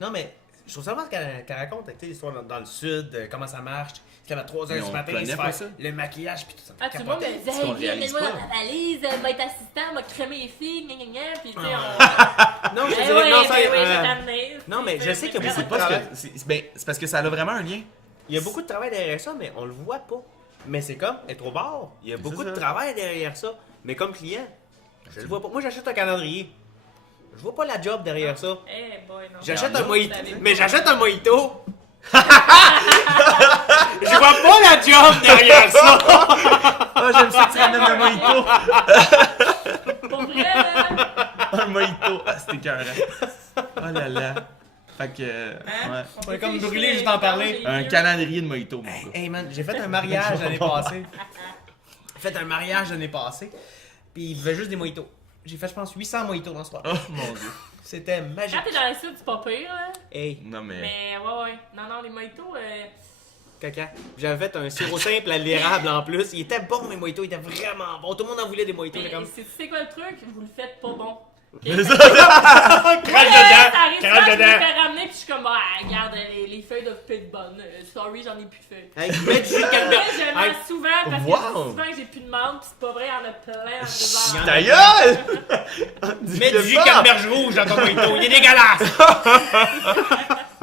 Non, mais je trouve ça marrant qu'elle raconte, tu sais, l'histoire dans le sud, comment ça marche. Il se lève à 3h du matin, il se fait le maquillage, puis tout ça. Ah, tout le monde me disait, qu'on hey, viens, réalise mets-moi pas. dans ta valise, va être assistant, va crémer les filles, gna gna gna, puis tu sais, on. Non, je Eh dirais, ouais, non, ça, ben oui, je vais t'amener. non, mais je sais qu'il y a Mais beaucoup c'est de pas ce travail. que. C'est parce que ça a vraiment un lien. Il y a beaucoup de travail derrière ça, mais on le voit pas. Mais c'est comme être au bar. Il y a beaucoup ça. de travail derrière ça. Mais comme client, je le vois pas. Moi, j'achète un calendrier. Je vois pas la job derrière ça. Eh boy, non. J'achète Non, un mojito. vous savez. Mais j'achète un mojito. Je vois pas la job derrière ça. Ah, j'aime ça que tu ramènes le mojito. Pour vrai, là. Un mojito. Ah, c'était écœurant. Oh là là. Fait que. Ouais. On est peut comme ficher brûlé juste les d'en parler. vieux. Un calendrier de mojito, mon gars. Hey man, j'ai fait un mariage l'année passée. J'ai fait un mariage l'année passée. Puis il buvait juste des mojitos. J'ai fait, je pense, 800 mojitos dans ce soir. Oh mon dieu. C'était magique. Quand t'es dans le sud, c'est pas pire, là. Hey, Non, mais. Mais ouais. Non, les mojitos, caca. J'avais fait un sirop simple à l'érable en plus. Il était bon, mes mojitos. Il était vraiment bon. Tout le monde en voulait des mojitos. mais J'étais comme... c'est quoi le truc? Vous le faites pas bon. C'est ça. Crache Ça dedans! arrive Crache souvent, je me dedans! fais ramener, puis je suis comme, regarde, les feuilles doivent plus être bonnes. Sorry, j'en ai plus de feuilles. Hey, mets du jus de Après, canneberge. je Hey, mens souvent parce que Wow. je dis souvent que j'ai plus de menthe, puis c'est pas vrai, il y en a plein en désert. Ta gueule! mets du jus de canneberge rouge dans ton mojito. Il est dégueulasse!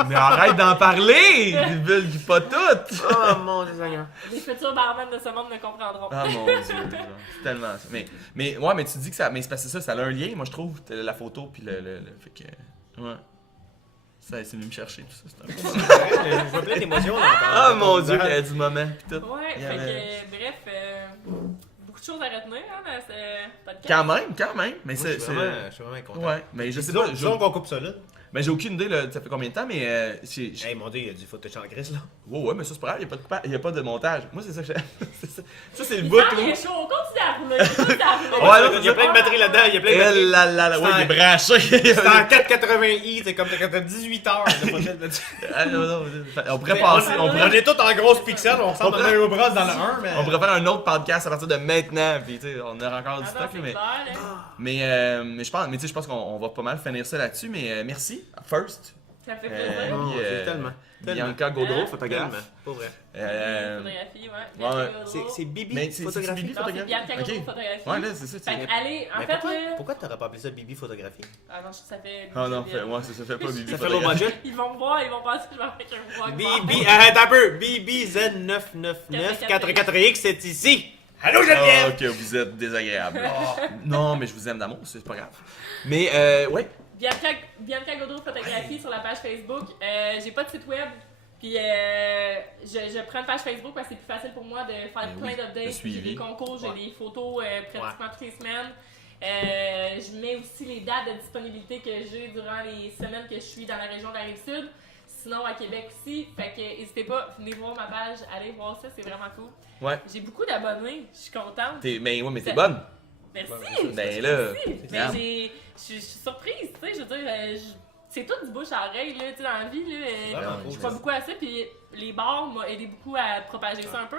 Mais arrête d'en parler! Ils veulent pas toutes! Oh mon Dieu Seigneur. Les futurs barman de ce monde me comprendront. Ah mon dieu, genre, c'est tellement ça. Mais ouais, mais tu dis que ça. Mais c'est parce que ça a un lien, moi je trouve, la photo puis le fait que. Ouais. Ça, c'est venu me chercher tout ça. C'est un peu. Je vois plein d'émotions dans Ah ton mon dieu, il y visage. a du moment pis tout. Ouais, Il y fait avait- que, bref, beaucoup de choses à retenir hein, dans ce podcast. Quand même. Mais Moi, c'est. je suis vraiment content. Ouais, mais je sais Disons pas. disons qu'on coupe ça là. Mais j'ai aucune idée, là, ça fait combien de temps, mais. Hey mon Dieu, il y a du footage en grise là. Ouais, mais ça c'est pas grave, il y a pas de montage. Moi, c'est ça que je. C'est ça. Ça, c'est le Il bout, fait là. chaud, on continue à rouler, on continue à rouler. Ouais, non, il y a plein de batteries là-dedans, il y a plein de Eh batteries. là là là, ouais, il est branché. C'est en 480i, c'est comme t'as 18 heures de footage là-dessus. Ah, non, on pourrait passer. On est tous en grosse pixel, on ressemble à Mario Bros dans le 1, mais. On pourrait faire un autre podcast à partir de maintenant, puis tu sais, on aura encore du Ah non, stock, c'est là, mais. clair, là. Mais je pense, mais tu sais, je pense qu'on va pas mal finir ça là-dessus, mais merci, first. Ça fait plaisir. Oh, Puis, c'est tellement. Bianca Gaudreau, Hein? photographe. Tellement, pas vrai. Photographie, ouais. ouais. C'est Bibi Mais c'est photographie. Bibi Non, c'est photographe. Bianca Gaudreau Ok. photographie. Ouais, là, c'est ça. Fait tu- que, allez, en Mais fait, pourquoi, là. pourquoi t'aurais pas appelé ça Bibi photographie? Ah non, ça fait. Ah non, ouais, ça fait pas Bibi Ça fait low photographe. budget? Ils vont me voir, ils vont penser que je vais avec un vlog. Bibi, arrête un peu! BBZ99944X, c'est ici! Allô Ah, Geneviève! ok, vous êtes désagréable. Non, mais je vous aime d'amour, c'est pas grave. Mais, ouais. Bianca Gaudreau photographie sur la page Facebook. J'ai pas de site web. Puis je prends une page Facebook parce que c'est plus facile pour moi de faire Ben plein oui, le d'updates. J'ai suivi. des concours, j'ai Ouais. des photos pratiquement toutes les semaines. Je mets aussi les dates de disponibilité que j'ai durant les semaines que je suis dans la région de la Rive-Sud. Sinon à Québec aussi. Fait que n'hésitez pas, venez voir ma page, allez voir ça, c'est vraiment cool. Ouais. J'ai beaucoup d'abonnés, je suis contente. Mais ouais, mais t'es bonne. Merci! Ben là, Merci. Mais regarde. je suis surprise, tu sais, je veux dire, c'est tout du bouche à oreille, là, tu sais, dans la vie, là. Vraiment Je cool, crois ça. beaucoup à ça, puis les bars m'ont aidé beaucoup à propager ça un peu.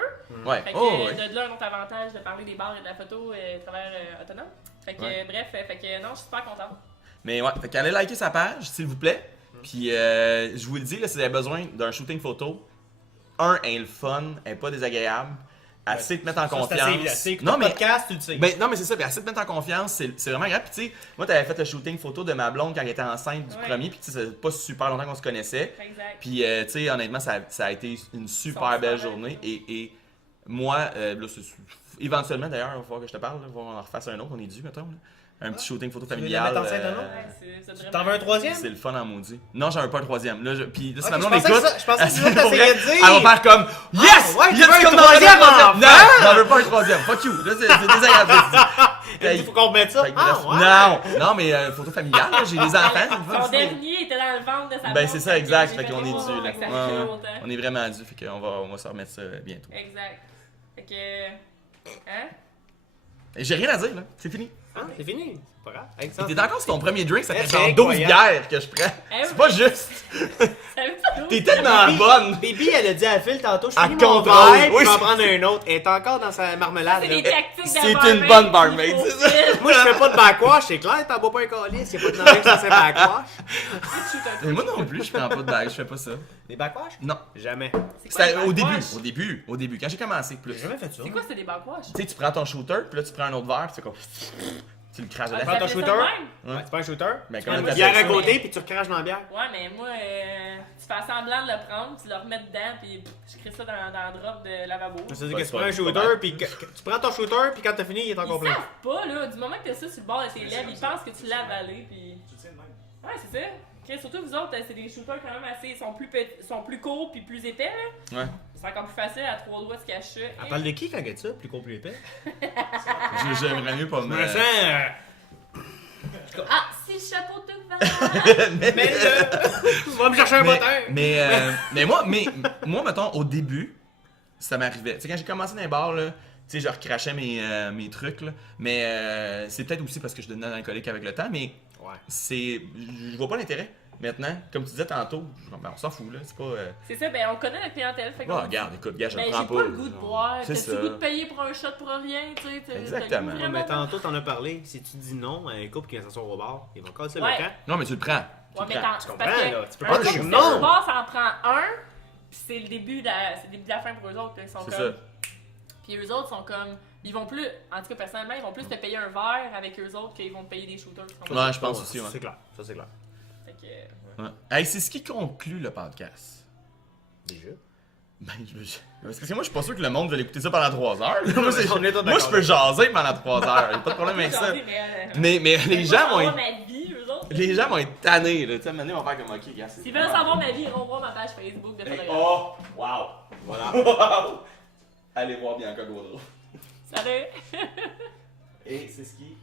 Ouais. Fait que Oh, ouais. de là, un autre avantage de parler des bars et de la photo à travers Autonome. Fait que, Ouais. bref, fait que non, je suis super contente. Mais ouais, fait qu'allez liker sa page, s'il vous plaît. Puis, je vous le dis, là, si vous avez besoin d'un shooting photo, elle est le fun, elle est pas désagréable. Assez de te mettre en confiance. Non, mais podcast, tu le sais. Ben, non, mais c'est ça, puis assez de te mettre en confiance, c'est vraiment grave. Puis, tu sais, moi, t'avais fait le shooting photo de ma blonde quand elle était enceinte du Ouais. premier, puis, tu sais, ça fait pas super longtemps qu'on se connaissait. Exact. Puis, tu sais, honnêtement, ça a été une super belle journée. Et moi, là, éventuellement, d'ailleurs, il va falloir que je te parle, là, il va falloir qu'on en refasse un autre, on est dû, mettons. Là. Un petit shooting photo veux la familial. mettre en scène, un autre? Ouais, ça devrait T'en veux un troisième? C'est le fun en maudit. Non, j'en veux pas un troisième. Là, puis là, si Ok, ma je blonde pensais que écoute, ça- je pensais que c'est ça que pour t'essayais vrai, de dire. elle va faire comme Yes! ouais, Il tu y a veux du un comme troisième enfant! Non, j'en veux pas un troisième. Fuck you. Là, c'est désagréable. Il faut qu'on mette ça. Fait que bref, Ah, ouais. non, mais photo familiale, là, j'ai des enfants. c'est le fun, Son c'est- dernier était dans le ventre de sa Ben blonde, c'est ça, fait que exact. j'ai Fait fait qu'on est oh, dû là. fait que ça Ouais, fait ouais. longtemps. On est vraiment dû. Fait qu'on va se remettre ça bientôt. Exact. Fait que. Hein? Et j'ai rien à dire là. C'est fini. Ah, c'est fini. Pas grave. Alexandre, T'es encore sur ton premier drink, ça fait C'est genre 12 incroyable. bières que je prends. Eh C'est pas juste. Ça veut pas T'es tellement bonne. Baby, elle a dit à Phil tantôt, je À finis mon contrôle. verre, puis Oui, je vais en c'est- prendre un autre. Elle est encore dans sa marmelade. C'est là. des tactiques de C'est barmaid une bonne qu'il barmaid, faut c'est ça. faire. Moi, je fais pas de backwash, c'est clair, t'en bois pas un calice, y'a pas de nombre ça c'est backwash. Mais moi non plus, je prends pas de bague, je fais pas ça. Des backwash? Non. Jamais. C'est quoi, C'était les au backwash? début, quand j'ai commencé plus. J'ai jamais fait ça. C'est quoi, c'est des backwash? Tu sais, tu prends ton shooter, puis là tu prends un autre verre, tu comme. Tu le craches Ah, dedans. Prends ton ça shooter. fait ça de même? Ouais. C'est pas un shooter? Mais Tu comment prends une t'appelles bière à ça? côté, puis tu recraches dans la bière. Ouais, mais moi, tu fais semblant de le prendre, tu le remets dedans, puis pff, je crée ça dans le drop de lavabo. Ça veut dire Ouais, que tu c'est prends pas- un c'est pas shooter, mal. puis tu prends ton shooter, puis quand t'as fini, il est encore Ils plein. savent pas, là. Du moment que t'as ça sur le bord de tes lèvres, ils pensent que tu l'as avalé, puis... Ouais, c'est ça. Okay, surtout vous autres, c'est des shooters quand même assez... Ils sont plus courts puis plus épais, là. Ouais. C'est encore plus facile à 3 doigts de se cacher. Elle parle de qui quand elle dit ça? Plus court, plus épais? J'aimerais mieux pas Je me. me sens... Ah, si le chapeau te va! Mais tu vas me chercher un bottin! Mais moi, mettons, au début, ça m'arrivait. Tu sais, quand j'ai commencé dans les bars, là, tu sais, je recrachais mes trucs, là. Mais c'est peut-être aussi parce que je devenais alcoolique avec le temps, mais Ouais. je vois pas l'intérêt. Maintenant, comme tu disais tantôt, on s'en fout, là. C'est pas. C'est ça, ben on connaît la clientèle, fait Oh, qu'on regarde, écoute, gars, je ben, le j'ai prends pas le goût de boire. C'est T'as-tu ça. le goût de payer pour un shot pour rien, tu sais? t'as le goût Exactement. vraiment Mais de- tantôt, t'en as parlé. Si tu dis non à un couple qui vient s'asseoir au bar, ils vont casser Ouais. le camp. Non, mais tu le prends. Ouais, mais prends. c'est comprends, parce que là, tu peux un pas couple dire qui non. fait du bar, ça en prend un, pis c'est le début de la fin pour eux autres. Ils sont C'est comme... ça. Puis eux autres sont comme... Ils vont plus... En tout cas, personnellement, ils vont plus te payer un verre avec eux autres qu'ils vont te payer des shooters. tu comprends? Ouais, je pense aussi, ouais. C'est clair. Ça, c'est clair. Fait que... Ouais. Hey, c'est ce qui conclut le podcast. Déjà. Ben, parce que moi, je suis pas sûr que le monde va l'écouter ça pendant 3 heures. moi, On est tous moi, je d'accord. peux jaser pendant 3 heures. Y'a pas de problème avec ça. Mais les gens vont être. ma vie, eux autres. Les gens vont être tannés, là. Tu sais, à un moment donné, ils vont faire comme ok, gars. c'est- S'ils veulent savoir ma vie, ils vont voir ma page Facebook de photographe. Oh, wow. Voilà. Allez voir Bianca Gaudreau. Salut! Et c'est ce qui.